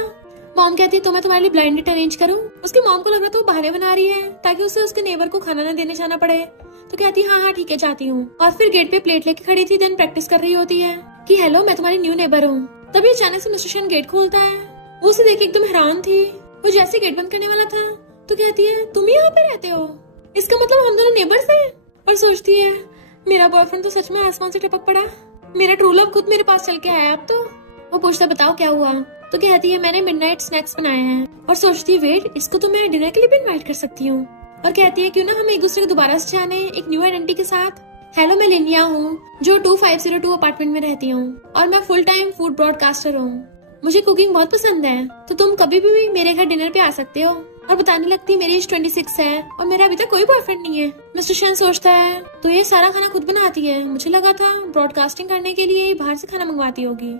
मॉम कहती है तो मैं तुम्हारे लिए ब्लाइंड डेट अरेंज करूँ। उसकी मॉम को लग रहा था वो बहाने बना रही है ताकि उसे उसके नेबर को खाना न देने जाना पड़े। तो कहती है हाँ हाँ ठीक है जाती हूँ, और फिर गेट पे प्लेट लेके खड़ी थी, देन प्रैक्टिस कर रही होती है कि हेलो मैं तुम्हारी न्यू नेबर हूँ। तभी अचानक से मिस्टर शन गेट खोलता है, वो उसे देख एकदम हैरान थी। वो जैसे गेट बंद करने वाला था तो कहती है तुम ही यहाँ पे रहते हो, इसका मतलब हम दोनों नेबर्स हैं। और सोचती है मेरा बॉयफ्रेंड तो सच में आसमान से टपक पड़ा, मेरा ट्रू लव खुद मेरे पास चल के आया अब तो। वो पूछता बताओ क्या हुआ? तो कहती है मैंने मिडनाइट स्नैक्स बनाए हैं, और सोचती है वेट इसको तो मैं डिनर के लिए भी इनवाइट कर सकती हूँ। और कहती है क्यों ना हम एक दूसरे को दोबारा से जाने एक न्यू आइडेंटिटी के साथ। हेलो मैं लिनिया हूँ जो 2502 अपार्टमेंट में रहती हूँ, और मैं फुल टाइम फूड ब्रॉडकास्टर हूँ, मुझे कुकिंग बहुत पसंद है, तो तुम कभी भी मेरे घर डिनर पे आ सकते हो। और बताने लगती मेरी एज 26 है और मेरा अभी तक कोई बॉयफ्रेंड नहीं है। मिस्टर शन सोचता है तो ये सारा खाना खुद बनाती है, मुझे लगा था ब्रॉडकास्टिंग करने के लिए बाहर से खाना मंगवाती होगी।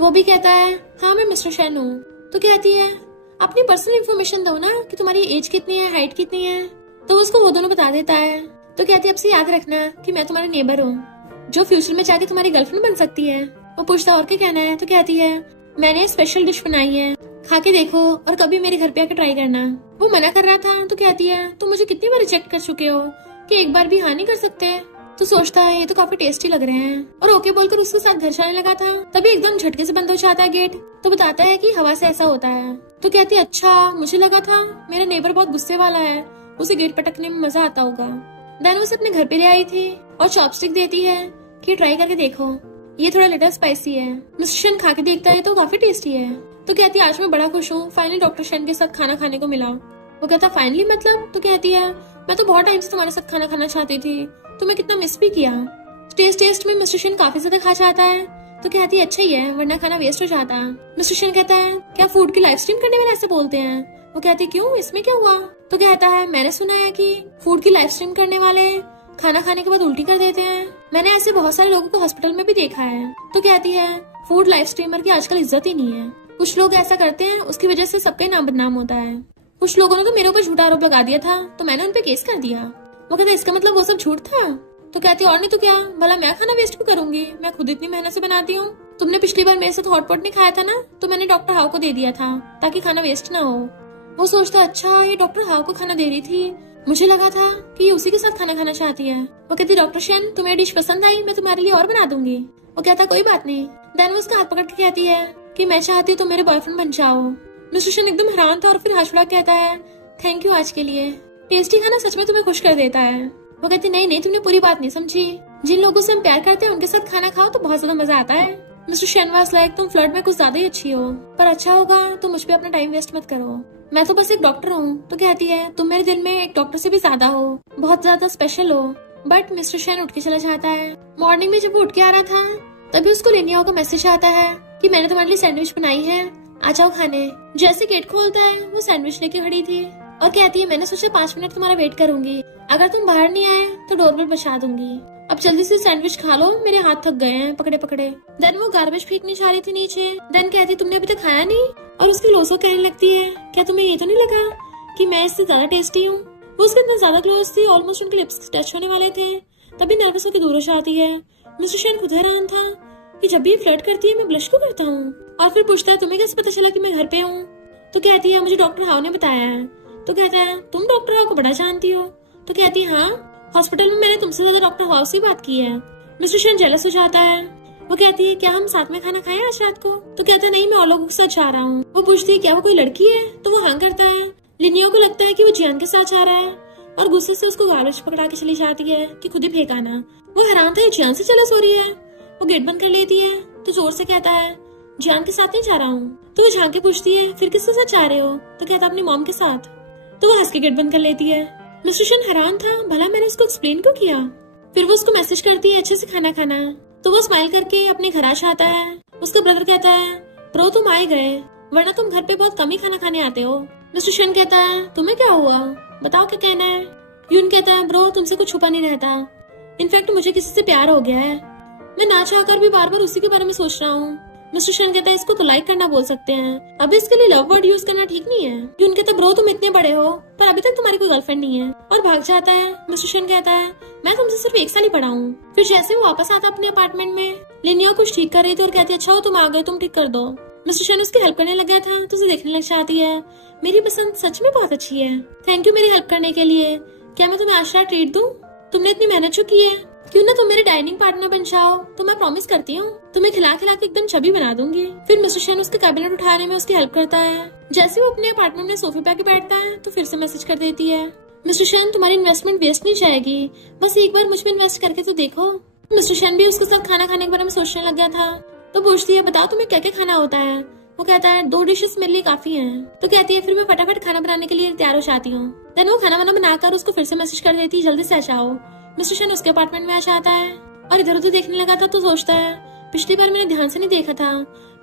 वो भी कहता है हाँ मैं मिस्टर शन हूँ। तो कहती है अपनी पर्सनल इन्फॉर्मेशन दो ना कि तुम्हारी एज कितनी है, हाइट कितनी है। तो उसको वो दोनों बता देता है। तो कहती है अब से याद रखना कि मैं तुम्हारे नेबर हूँ जो फ्यूचर में जाके तुम्हारी गर्लफ्रेंड बन सकती है। वो पूछता और क्या कहना है? तो कहती है मैंने स्पेशल डिश बनाई है, खा के देखो और कभी मेरे घर पे आके ट्राई करना। वो मना कर रहा था तो कहती है तुम मुझे कितनी बार रिजेक्ट कर चुके हो कि एक बार भी हाँ नहीं कर सकते। तो सोचता है ये तो काफी टेस्टी लग रहे हैं, और ओके बोलकर उसके साथ घर जाने लगा था। तभी एकदम झटके से बंद हो जाता है गेट। तो बताता है कि हवा से ऐसा होता है। तो कहती है अच्छा मुझे लगा था मेरा नेबर बहुत गुस्से वाला है, उसे गेट पटकने में मजा आता होगा। देन उसे अपने घर पे ले आई थी और चॉपस्टिक देती है कि ट्राई करके देखो, ये थोड़ा लिटिल स्पाइसी है। मिस्टर शन खा के देखता है तो काफी टेस्टी है। तो कहती है आज मैं बड़ा खुश हूँ, फाइनली डॉक्टर शन के साथ खाना खाने को मिला। वो कहता फाइनली मतलब? तो कहती है मैं तो बहुत टाइम से तुम्हारे साथ खाना खाना चाहती थी, तुम्हें कितना मिस भी किया। टेस्ट में मिस्टर शन काफी ज्यादा खा जाता है। तो कहती है अच्छा ही है वरना खाना वेस्ट हो जाता। मिस्टर शन कहता है क्या फूड की लाइव स्ट्रीम करने वाले ऐसे बोलते हैं? वो कहती है क्यों, इसमें क्या हुआ? तो कहता है मैंने सुना है कि फूड की लाइव स्ट्रीम करने वाले खाना खाने के बाद उल्टी कर देते हैं, मैंने ऐसे बहुत सारे लोगों को हॉस्पिटल में भी देखा है। तो कहती है फूड लाइव स्ट्रीमर की आजकल इज्जत ही नहीं है, कुछ लोग ऐसा करते हैं उसकी वजह से सबका नाम बदनाम होता है। कुछ लोगों ने तो मेरे ऊपर झूठा आरोप लगा दिया था तो मैंने उन पे केस कर दिया। वो कहता इसका मतलब वो सब झूठ था? तो कहती और नहीं तो क्या, भला मैं खाना वेस्ट क्यों करूंगी, मैं खुद इतनी मेहनत से बनाती हूँ। तुमने पिछली बार मेरे साथ हॉटपॉट नहीं खाया था ना, तो मैंने डॉक्टर हाउ को दे दिया था ताकि खाना वेस्ट ना हो। वो सोचता अच्छा ये डॉक्टर हाउ को खाना दे रही थी, मुझे लगा था कि ये उसी के साथ खाना खाना चाहती है। वो कहती डॉक्टर शन तुम्हें डिश पसंद आई, मैं तुम्हारे लिए और बना दूंगी। वो कहता कोई बात नहीं। देन वो उसका हाथ पकड़ के कहती है कि मैं चाहती हूँ तुम मेरे बॉयफ्रेंड बन जाओ। मिस्टर शन एकदम हैरान था और फिर हाथ उड़ा कहता है थैंक यू आज के लिए, टेस्टी खाना सच में तुम्हें खुश कर देता है। वो कहती नहीं तुमने पूरी बात नहीं समझी, जिन लोगों से हम प्यार करते हैं उनके साथ खाना खाओ तो बहुत ज्यादा मजा आता है। मिस्टर शन वाज लाइक तुम फ्लर्ट में कुछ ज्यादा ही अच्छी हो, पर अच्छा होगा तो मुझ पे अपना टाइम वेस्ट मत करो, मैं तो बस एक डॉक्टर हूँ। तो कहती है तुम मेरे दिल में एक डॉक्टर से भी ज्यादा हो, बहुत ज्यादा स्पेशल हो। बट मिस्टर शन उठ के चला जाता है। मॉर्निंग में जब वो उठ के आ रहा था तभी उसको लिनिया का मैसेज आता है कि मैंने तुम्हारे लिए सैंडविच बनाई है, आ जाओ खाने। जैसे गेट खोलता है वो सैंडविच लेके खड़ी थी और कहती है मैंने सोचा 5 मिनट तुम्हारा वेट करूंगी, अगर तुम बाहर नहीं आए तो डोरबेल बजा दूंगी, अब जल्दी से सैंडविच खा लो, मेरे हाथ थक गए हैं पकड़े पकड़े। देन वो गार्बेज फेंकने जा रही थी नीचे। देन कहती तुमने अभी तक खाया नहीं, और उसकी लोसो कहने लगती है क्या तुम्हें ये तो नहीं लगा कि मैं इससे ज्यादा टेस्टी हूँ। वो उसके इतना ज्यादा क्लोज थी, ऑलमोस्ट उनके लिप्स टच होने वाले थे। तभी नर्वस होकर दूर हो जाती है। मिस्टर शन खुद हैरान था कि जब भी फ्लर्ट करती है मैं ब्लश क्यों करता हूँ, और फिर पूछता है तुम्हें कैसे पता चला कि मैं घर पे हूँ। तो कहती है मुझे डॉक्टर हाउ ने बताया है। तो कहता है तुम डॉक्टर हाउ को बड़ा जानती हो। तो कहती है हाँ, हॉस्पिटल में मैंने तुमसे ज्यादा डॉक्टर हाउ से बात की है। मिस्टर शन जेलस हो जाता है। वो कहती है क्या हम साथ में खाना खाएं आज रात को? तो कहता है नहीं, मैं और लोगों के साथ जा रहा हूँ। वो पूछती है क्या वो कोई लड़की है? तो वो हाँ करता है। लिनियो को लगता है कि वो जियान के साथ जा रहा है और गुस्से से उसको गार्बेज पकड़ा के चली जाती है कि खुद ही फेंकाना। वो हैरान था जियान से जेलस हो रही है। वो गेट बंद कर लेती है तो जोर से कहता है जियान के साथ नहीं जा रहा हूँ। तो वो झांक के पूछती है फिर किसके साथ जा रहे हो? तो कहता अपनी मॉम के साथ। तो वो हंस के गेट बंद कर लेती है। मिस्टर शन हैरान था, भला मैंने उसको एक्सप्लेन क्यों किया? फिर वो उसको मैसेज करती है अच्छे से खाना खाना। तो वो स्माइल करके अपने घर आ जाता है। उसका ब्रदर कहता है ब्रो तुम आए गए, वरना तुम घर पे बहुत कम ही खाना खाने आते हो। मिस्टर शन कहता है तुम्हें क्या हुआ, बताओ क्या कहना है। यून कहता है ब्रो तुमसे कुछ छुपा नहीं रहता, इनफैक्ट मुझे किसी से प्यार हो गया है, मैं ना चाहकर भी बार बार उसी के बारे में सोच रहा हूँ। मिस्टर शन कहता है इसको तो लाइक करना बोल सकते हैं, अभी इसके लिए लव वर्ड यूज करना ठीक नहीं है। यून कहता है ब्रो तुम इतने बड़े हो पर अभी तक तुम्हारी कोई गर्लफ्रेंड नहीं है, और भाग जाता है। मिस्टर शन कहता है मैं तुमसे सिर्फ 1 साल ही पढ़ा हूँ। फिर जैसे वो वापस आता अपने अपार्टमेंट में, लिनिया कुछ ठीक कर रही थी और कहती है अच्छा हो तुम आ गए, तुम ठीक कर दो। मिस्टर शन उसकी हेल्प करने लग गया था तो उसे देखने लग जाती है, मेरी पसंद सच में बहुत अच्छी है, थैंक यू मेरी हेल्प करने के लिए, क्या मैं तुम्हें आज रात ट्रीट दूं? तुमने इतनी मेहनत जो की है, क्यों ना तुम मेरे डाइनिंग पार्टनर बन जाओ, तो मैं प्रॉमिस करती हूँ तुम्हें खिला खिला के एकदम छवि बना दूंगी। फिर मिस्टर शन उसके कैबिनेट उठाने में उसकी हेल्प करता है। जैसे वो अपने अपार्टमेंट में सोफे पे आके बैठता है तो फिर से मैसेज कर देती है मिस्टर शन तुम्हारी इन्वेस्टमेंट वेस्ट नहीं जाएगी, बस एक बार मुझ में इन्वेस्ट करके तो देखो। मिस्टर शन भी उसके साथ खाना खाने के बारे में सोचने लग गया था। तो पूछती है बताओ तुम्हें क्या क्या खाना होता है? वो कहता है 2 डिशेस मेरे लिए काफी हैं। तो कहती है फिर मैं फटाफट खाना बनाने के लिए तैयार हो जाती हूँ। देन वो खाना बनाकर उसको फिर से मैसेज कर देती है जल्दी से आ जाओ। मिस्टर शन उसके अपार्टमेंट में आ जाता है और इधर उधर देखने लगा था तो सोचता है पिछली बार मैंने ध्यान से नहीं देखा था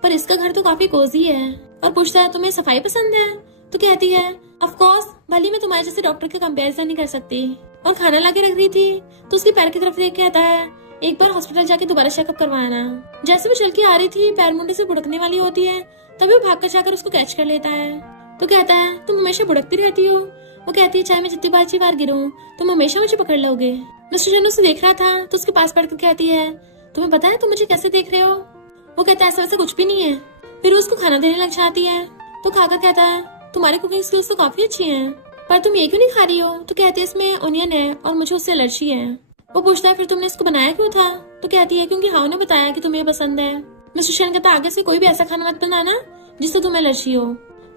पर इसका घर तो काफी कोजी है, और पूछता है तुम्हें सफाई पसंद है? तो कहती है ऑफ कोर्स, भली मैं तुम्हारे जैसे डॉक्टर के कंपैरिजन नहीं कर सकती। और खाना लाके रख रही थी तो उसकी पैर की तरफ देख कहता है एक बार हॉस्पिटल जाके दोबारा चेकअप करवाना। जैसे वो चल के आ रही थी पैर मुंडे से बुड़कने वाली होती है तभी वो भागकर जाकर उसको कैच कर लेता है। तो कहता है तुम हमेशा बुड़कती रहती हो। वो कहती है चाहे मैं जितनी बार गिरूं तुम हमेशा मुझे पकड़ लोगे। मिस्टर शन उसे देख रहा था तो उसके पास बैठकर कहती है तुम्हें पता है तुम मुझे कैसे देख रहे हो? वो कहता है ऐसा वैसा कुछ भी नहीं है। फिर उसको खाना देने लग जाती है तो खाकर कहता है तुम्हारी कुकिंग स्किल्स तो काफी अच्छी हैं, पर तुम ये क्यों नहीं खा रही हो? तो कहती है इसमें ऑनियन है और मुझे उससे एलर्जी है। वो पूछता है फिर तुमने इसको बनाया क्यों था? तो कहती है क्योंकि हाउ ने बताया कि तुम्हें पसंद है। मिस्टर शन कहता आगे से कोई भी ऐसा खाना मत बनाना जिससे तुम्हें एलर्जी हो।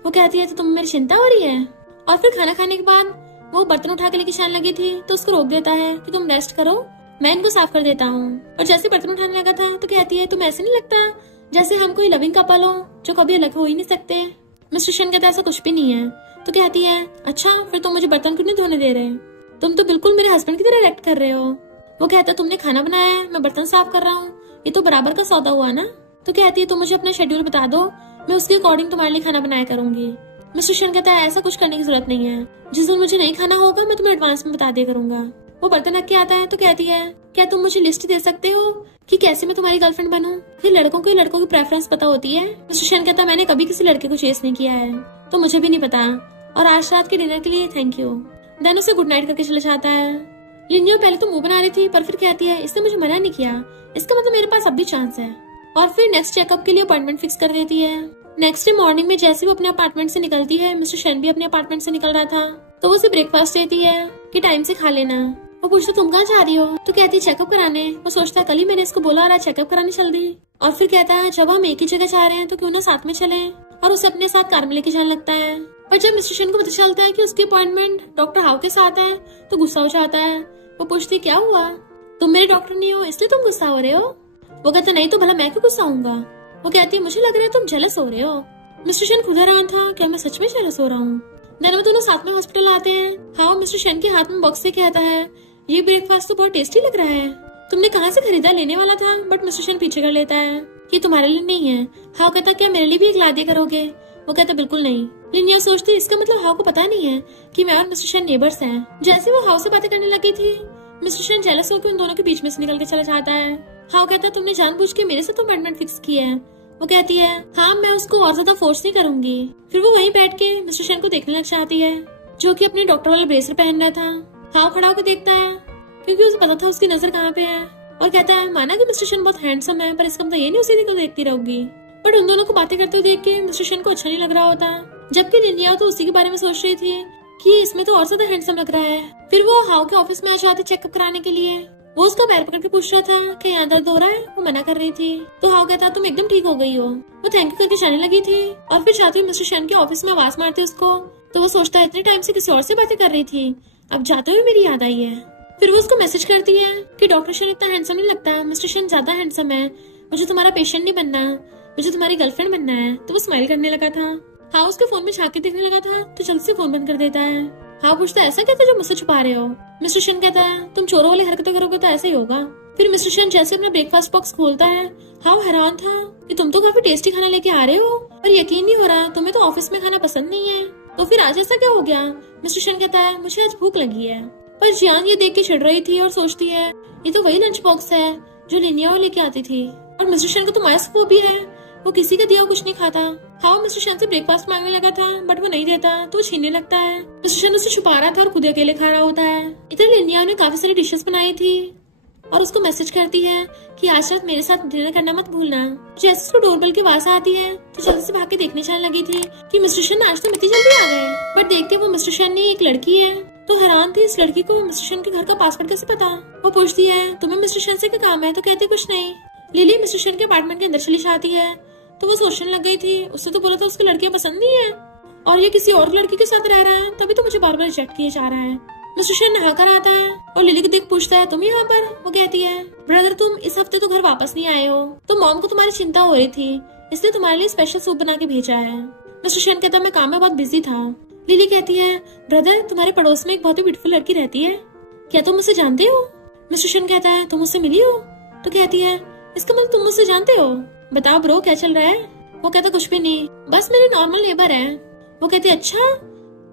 वो कहती है तो तुम्हें मेरी चिंता हो रही है। और फिर खाना खाने के बाद वो बर्तन उठा के लेके जाने लगी थी तो उसको रोक देता है कि तुम रेस्ट करो, मैं इनको साफ कर देता हूँ। और जैसे बर्तन उठाने लगा था तो कहती है तुम ऐसे नहीं लगता जैसे हम कोई लविंग कपल हो जो कभी अलग हो ही नहीं सकते। मिस्टर शन कहता ऐसा कुछ भी नहीं है। तो कहती है अच्छा फिर तुम मुझे बर्तन क्यों नहीं धोने दे रहे? तुम तो बिल्कुल मेरे हस्बैंड की तरह एक्ट कर रहे हो। वो कहता तुमने खाना बनाया है, मैं बर्तन साफ कर रहा हूँ, ये तो बराबर का सौदा हुआ ना। तो कहती है तुम मुझे अपना शेड्यूल बता दो, मैं उसके अकॉर्डिंग तुम्हारे लिए खाना बनाया करूंगी। मिस्टर शन कहता है ऐसा कुछ करने की जरूरत नहीं है, जिस दिन मुझे नहीं खाना होगा मैं तुम्हें एडवांस में बता दिया करूंगा। वो बर्तन रख के आता है तो कहती है क्या तुम मुझे लिस्ट दे सकते हो कि कैसे मैं तुम्हारी गर्लफ्रेंड बनूं? फिर लड़कों की प्रेफरेंस पता होती है। मिस्टर शन कहता मैंने कभी किसी लड़के को चेस नहीं किया है तो मुझे भी नहीं पता, और आज रात के डिनर के लिए थैंक यू। देन उसे गुड नाइट करके चला जाता है। लिनियो पहले तो मुंह बना रही थी पर फिर कहती है इसने मुझे मना नहीं किया, इसका मतलब मेरे पास अब भी चांस है। और फिर नेक्स्ट चेकअप के लिए अपॉइंटमेंट फिक्स कर देती है। नेक्स्ट डे मॉर्निंग में जैसे वो अपने अपार्टमेंट से निकलती है, मिस्टर शन भी अपने अपार्टमेंट से निकल रहा था तो वो उसे ब्रेकफास्ट देती है कि टाइम से खा लेना। वो पूछता तुम कहाँ जा रही हो? तो कहती है चेकअप कराने। वो सोचता है कल ही मैंने इसको बोला रहा चेकअप कराने चल दी। और फिर कहता है जब हम एक ही जगह जा रहे हैं तो क्यों ना साथ में चलें, और उसे अपने साथ कार में लेके जाने लगता है। पर जब मिस्टर शन को पता चलता है कि उसकी अपॉइंटमेंट डॉक्टर हाउ के साथ है तो गुस्सा हो जाता है। वो पूछती क्या हुआ, तुम मेरे डॉक्टर नहीं हो इसलिए तुम गुस्सा हो रहे हो? वो कहता नहीं तो भला मैं क्यों गुस्सा होऊंगा। वो कहती है मुझे लग रहा है तुम जेलस हो रहे हो। मिस्टर शन खुद हैरान था क्या मैं सच में जेलस हो रहा हूँ। देन वो दोनों साथ में हॉस्पिटल आते हैं। हाँ मिस्टर शन के हाथ में बॉक्स से कहता है ये ब्रेकफास्ट तो बहुत टेस्टी लग रहा है, तुमने कहाँ से खरीदा? लेने वाला था बट मिस्टर शन पीछे कर लेता है ये तुम्हारे लिए नहीं है। हाउ कहता क्या मेरे लिए भी एक ला दिया करोगे? वो कहता बिल्कुल नहीं। लिनिया सोचती इसका मतलब हाउ को पता नहीं है कि मैं और मिस्टर शन नेबर्स हैं। जैसे वो हाउ से बातें करने लगी थी मिस्टर शन जेलस होकर उन दोनों के बीच में से निकल के चला जाता है। हाउ कहता तुमने जानबूझ के मेरे साथ अपॉइंटमेंट फिक्स किया है। वो कहती है हाँ मैं उसको और ज्यादा फोर्स नहीं करूंगी। फिर वो वहीं बैठ के मिस्टर शन को देखने लग जाती है जो कि अपने डॉक्टर वाला ब्रेसलेट पहन रहा था। हाउ खड़ा होकर देखता है क्योंकि उसे पता था उसकी नजर कहाँ पे है, और कहता है माना कि मिस्टर शन बहुत हैंडसम है पर इसका मतलब ये नहीं उसी को देखती रहूंगी। बट उन दोनों को बातें करते हुए देख के मिस्टर शन को अच्छा नहीं लग रहा होता, जबकि लिनिया तो उसी के बारे में सोच रही थी कि इसमें तो और ज्यादा हैंडसम लग रहा है। फिर वो हाउ के ऑफिस में आ जाते चेकअप कराने के लिए। वो उसका पैर पकड़ के पूछ रहा था कि यहाँ दर्द हो रहा है, वो मना कर रही थी। तो हाउ कहता तुम एकदम ठीक हो गई हो। वो थैंक यू करके जाने लगी थी और फिर जाते हुए मिस्टर शन के ऑफिस में आवाज मारते उसको। तो वो सोचता है इतने टाइम से किसी और से बातें कर रही थी, अब जाते हुए मेरी याद आई है। फिर वो उसको मैसेज करती है कि डॉक्टर शन इतना हैंडसम नहीं लगता, मिस्टर शन ज्यादा हैंडसम है, मुझे तुम्हारा पेशेंट नहीं बनना, मुझे तुम्हारी गर्लफ्रेंड बनना है। तो वो स्माइल करने लगा था। हाँ उसके फोन में झांक के देखने लगा था तो जल्दी से फोन बंद कर देता है। हाँ पूछता है ऐसा कहता है जो मुझसे छुपा रहे हो। मिस्टर शन कहता है तुम चोरों वाली हरकतें करोगे तो ऐसा ही होगा। फिर मिस्टर शन जैसे अपना ब्रेकफास्ट बॉक्स खोलता है, हाँ हैरान था कि तुम तो काफी टेस्टी खाना लेके आ रहे हो, पर यकीन नहीं हो रहा तुम्हें तो ऑफिस में खाना पसंद नहीं है। तो फिर आज ऐसा क्या हो गया। मिस्टर शन कहता है मुझे आज भूख लगी है। पर जियान ये देख के चिढ़ रही थी और सोचती है ये तो वही लंच बॉक्स है जो लिनिया लेके आती थी, और मिस्टर शन को तो माइस वो भी है, वो किसी का दिया कुछ नहीं खाता। हाँ मिस्टर शन से ब्रेकफास्ट मांगने लगा था बट वो नहीं देता तो वो छीनने लगता है। मिस्टर शन उसे छुपा रहा था और खुद अकेले खा रहा होता है। इधर लिनिया ने काफी सारी डिशेस बनाई थी और उसको मैसेज करती है कि आज रात मेरे साथ डिनर करना मत भूलना। जैसे उसको डोरबेल की आवाज आती है तो जल्दी से भाग के देखने जाने लगी थी कि मिस्टर शन आज तो इतनी जल्दी आ गए। बट देखते वो मिस्टर शन ने एक लड़की है तो हैरान थी इस लड़की को मिस्टर शन के घर का पासवर्ड कैसे पता। वो पूछती है तुम्हें मिस्टर शन से क्या काम है। तो कहती कुछ नहीं। लिली मिस्टर शन के अपार्टमेंट के अंदर चली जाती है तो वो सोचने लग गई थी उससे तो बोला था उसको लड़कियां पसंद नहीं है और ये किसी और लड़की के साथ रह रहा है, तभी तो मुझे बार बार रिजेक्ट किया जा रहा है। मिस्टर शन नहा कर आता है और लिली को देख पूछता है तुम यहाँ पर। वो कहती है ब्रदर तुम इस हफ्ते तो घर वापस नहीं आए हो, तो मॉम को तुम्हारी चिंता हो रही थी इसलिए तुम्हारे लिए स्पेशल सूप बना के भेजा है। मिस्टर शन कहता मैं काम में बहुत बिजी था। लिली कहती है ब्रदर तुम्हारे पड़ोस में एक बहुत ही ब्यूटीफुल लड़की रहती है, क्या तुम मुझसे जानते हो। मिस्टर शन कहता है तुम मुझसे मिली हो। तो कहती है इसका मतलब तुम मुझसे जानते हो, बताओ ब्रो क्या चल रहा है। वो कहता कुछ भी नहीं, बस मेरी नॉर्मल नेबर है। वो कहती अच्छा,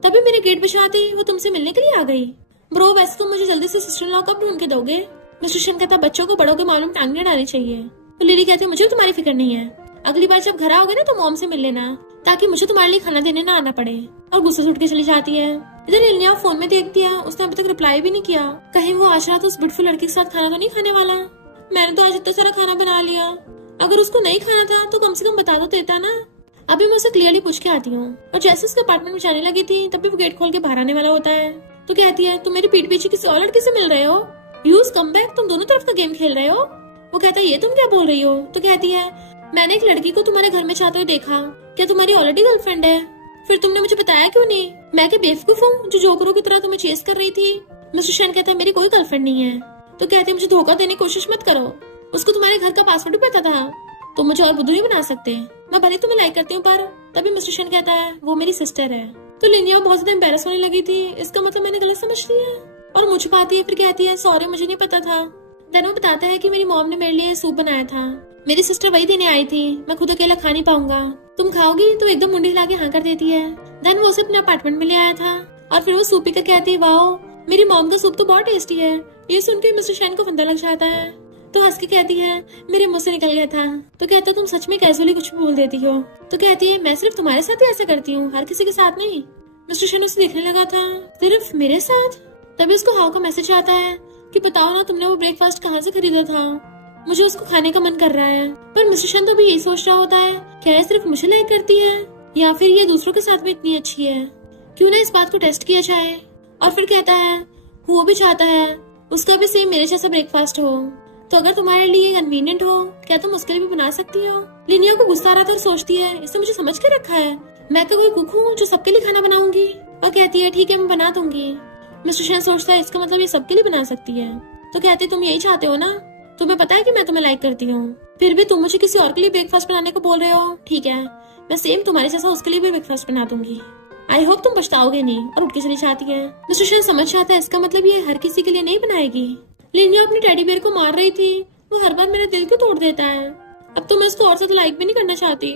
तभी मेरे गेट पे आती वो तुमसे मिलने के लिए आ गई। ब्रो वैसे तुम मुझे जल्दी से सिस्टर इन लॉ कब ढूंढ के दोगे। मिस्टर शन कहता बच्चों को बड़ों के मालूम टांग नहीं डालनी चाहिए। तो लिली कहती है मुझे तुम्हारी फिक्र नहीं है, अगली बार जब घर आओगे ना तो मॉम से मिल लेना ताकि मुझे तुम्हारे लिए खाना देने ना आना पड़े। और गुस्से से उठ के चली जाती है। इधर लिलिया फोन में देखती है उसने अभी तक रिप्लाई भी नहीं किया, कहीं वो आज रात उस ब्यूटीफुल लड़की के साथ खाना तो नहीं खाने वाला। मैंने तो आज इतना सारा खाना बना लिया, अगर उसको नहीं खाना था तो कम से कम बता दो देता ना। अभी मैं उसे क्लियरली पूछ के आती हूँ। और जैसे उसके अपार्टमेंट में जाने लगी थी तभी वो गेट खोल के बाहर आने वाला होता है। तो कहती है तुम मेरी पीठ पीछे किसी और लड़के से मिल रहे हो, यूज कम बैक, तुम दोनों तरफ का गेम खेल रहे हो। वो कहता है ये तुम क्या बोल रही हो। तो कहती है मैंने एक लड़की को तुम्हारे घर में जाते हुए देखा, क्या तुम्हारी ऑलरेडी गर्लफ्रेंड है, फिर तुमने मुझे बताया क्यों नहीं। मैं क्या बेवकूफ हूँ जो जोकरों की तरह तुम्हें चेस कर रही थी। मिस्टर शन कहता है मेरी कोई गर्लफ्रेंड नहीं है। तो कहते हैं मुझे धोखा देने की कोशिश मत करो, उसको तुम्हारे घर का पासवर्ड भी पता था, तो मुझे और बुद्धू नहीं बना सकते। मैं भले तुम्हें लाइक करती हूँ पर। तभी मिस्टर शन कहता है वो मेरी सिस्टर है। तो लिनिया बहुत ज्यादा एम्बैरस होने लगी थी, इसका मतलब मैंने गलत समझ लिया और मुझे पाती है। फिर कहती है सॉरी मुझे नहीं पता था। देन वो बताता है कि मेरी मॉम ने मेरे लिए सूप बनाया था, मेरी सिस्टर वही देने आई थी, मैं खुद अकेला खा नहीं पाऊंगा, तुम खाओगी। तो एकदम मुंडी हिला के हाँ कर देती है। देन वो उसे अपने अपार्टमेंट में ले आया था और फिर वो सूप पीकर कहती है वाओ मेरी मॉम का सूप तो बहुत टेस्टी है। ये सुनकर मिस्टर शन को फंदा लग जाता है तो हंस के कहती है मेरे मुंह से निकल गया था। तो कहता तुम सच में कैजुअली कुछ बोल देती हो। तो कहती है मैं सिर्फ तुम्हारे साथ ही ऐसा करती हूँ, हर किसी के साथ नहीं। मिस्टर शन उसे देखने लगा था, सिर्फ मेरे साथ। तभी उसको हाउ का मैसेज आता है कि बताओ ना तुमने वो ब्रेकफास्ट कहाँ से खरीदा था, मुझे उसको खाने का मन कर रहा है। पर मिस्टर शन तो भी यही सोच रहा होता है क्या ये सिर्फ मुझे लाइक करती है या फिर ये दूसरों के साथ भी इतनी अच्छी है, क्यों ना इस बात को टेस्ट किया जाए। और फिर कहता है वो भी चाहता है उसका भी सेम मेरे जैसा ब्रेकफास्ट हो, तो अगर तुम्हारे लिए कन्वीनियंट हो क्या तुम उसके लिए भी बना सकती हो। लिनिया को गुस्सा आ रहा था और सोचती है इसने मुझे समझ के रखा है, मैं कोई कुक हूँ जो सबके लिए खाना बनाऊंगी। और कहती है ठीक है मैं बना दूंगी। मिस्टर शन सोचता है इसका मतलब ये सबके लिए बना सकती है। तो कहती है तुम यही चाहते हो ना, तुम्हें पता है कि मैं तुम्हें लाइक करती हूँ, फिर भी तुम मुझे किसी और के लिए ब्रेकफास्ट बनाने को बोल रहे हो। ठीक है मैं सेम तुम्हारे जैसा उसके लिए भी ब्रेकफास्ट बना दूंगी, आई होप तुम पछताओगे नहीं। और उठ के चली जाती है। मिस्टर शन समझ जाता है इसका मतलब ये हर किसी के लिए नहीं बनाएगी। लिनिया अपनी टेडी बेयर को मार रही थी, वो हर बार मेरा दिल क्यों तोड़ देता है, अब तो मैं उसको और ज्यादा लाइक भी नहीं करना चाहती।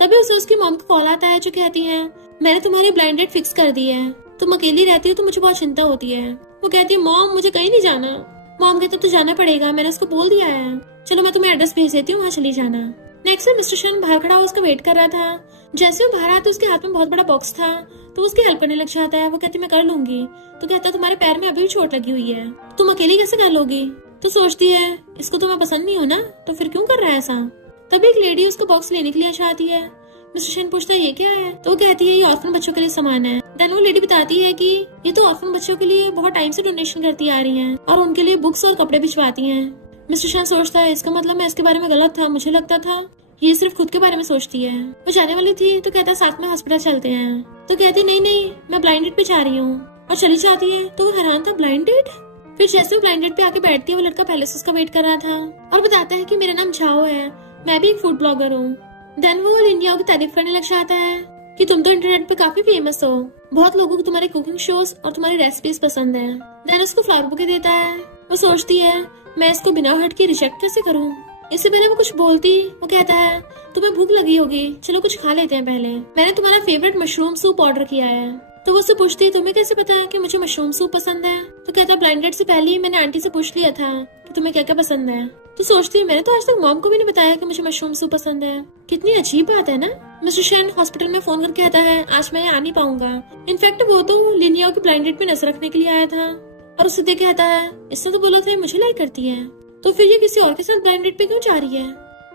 तभी उसे उसकी मॉम का कॉल आता है जो कहती है मैंने तुम्हारी ब्लाइंड डेट फिक्स कर दी है, तुम अकेली रहती हो तो मुझे बहुत चिंता होती है। वो कहती है मॉम मुझे कहीं नहीं जाना। मॉम कहती तो जाना पड़ेगा, मैंने उसको बोल दिया है, चलो मैं तुम्हें एड्रेस भेज देती हूँ, वहाँ चली जाना। नेक्स्ट में मिस्टर शन बाहर खड़ा उसका वेट कर रहा था। जैसे वो बाहर आया तो उसके हाथ में बहुत बड़ा बॉक्स था, तो उसकी हेल्प करने लग जाता है। वो कहती मैं कर लूंगी। तो कहता तुम्हारे पैर में अभी भी चोट लगी हुई है, तुम अकेली कैसे कर लोगी। तो सोचती है इसको तो मैं पसंद नहीं हूँ ना, तो फिर क्यों कर रहा है ऐसा। तभी एक लेडी उसको बॉक्स लेने के लिए चाहती है। मिस्टर शन पूछता है ये क्या है। तो वो कहती है ये ऑर्फन बच्चों के लिए सामान है, देन वो लेडी बताती है कि ये तो ऑर्फन बच्चों के लिए बहुत टाइम से डोनेशन करती आ रही हैं और उनके लिए बुक्स और कपड़े भिजवाती हैं। मिस्टर शान सोचता है इसका मतलब मैं इसके बारे में गलत था, मुझे लगता था ये सिर्फ खुद के बारे में सोचती है। वो जाने वाली थी तो कहता साथ में हॉस्पिटल चलते हैं, तो कहती नहीं मैं ब्लाइंड डेट पे जा रही हूँ, और चली जाती है। तो वो हैरान था, ब्लाइंड डेट? फिर जैसे वो ब्लाइंड डेट पे आके बैठती है, वो लड़का पहले से उसका वेट कर रहा था और बताता है कि मेरा नाम झाओ है, मैं भी एक फूड ब्लॉगर हूँ। देन वो लिनियाओ की तारीफ करने लग जाता है कि तुम तो इंटरनेट पे काफी फेमस हो, बहुत लोगों को तुम्हारे कुकिंग शोज और तुम्हारी रेसिपीज पसंद है। देन उसको फ्लावर बुके देता है। वो सोचती है मैं इसको बिना हर्ट के रिजेक्ट कैसे करूँ। इससे पहले वो कुछ बोलती, वो कहता है तुम्हें भूख लगी होगी, चलो कुछ खा लेते हैं पहले, मैंने तुम्हारा फेवरेट मशरूम सूप ऑर्डर किया है। तो वो उससे पूछती तुम्हें कैसे पता है कि मुझे मशरूम सूप पसंद है। तो कहता ब्लाइंड डेट से पहले ही मैंने आंटी से पूछ लिया था कि तुम्हें क्या क्या पसंद है। तो सोचती है मैंने तो आज तक मॉम को भी नहीं बताया कि मुझे मशरूम सूप पसंद है, कितनी अजीब बात है ना। मिस्टर शेन हॉस्पिटल में फोन करके कहता है आज मैं आ नहीं पाऊंगा। इनफैक्ट वो तो लिनियाओ की ब्लाइंड डेट पे नजर रखने के लिए आया था और उससे देख कहता है इसने तो बोला था मुझे लाइक करती है, तो फिर ये किसी और के साथ ब्लाइंड डेट पे क्यों जा रही है।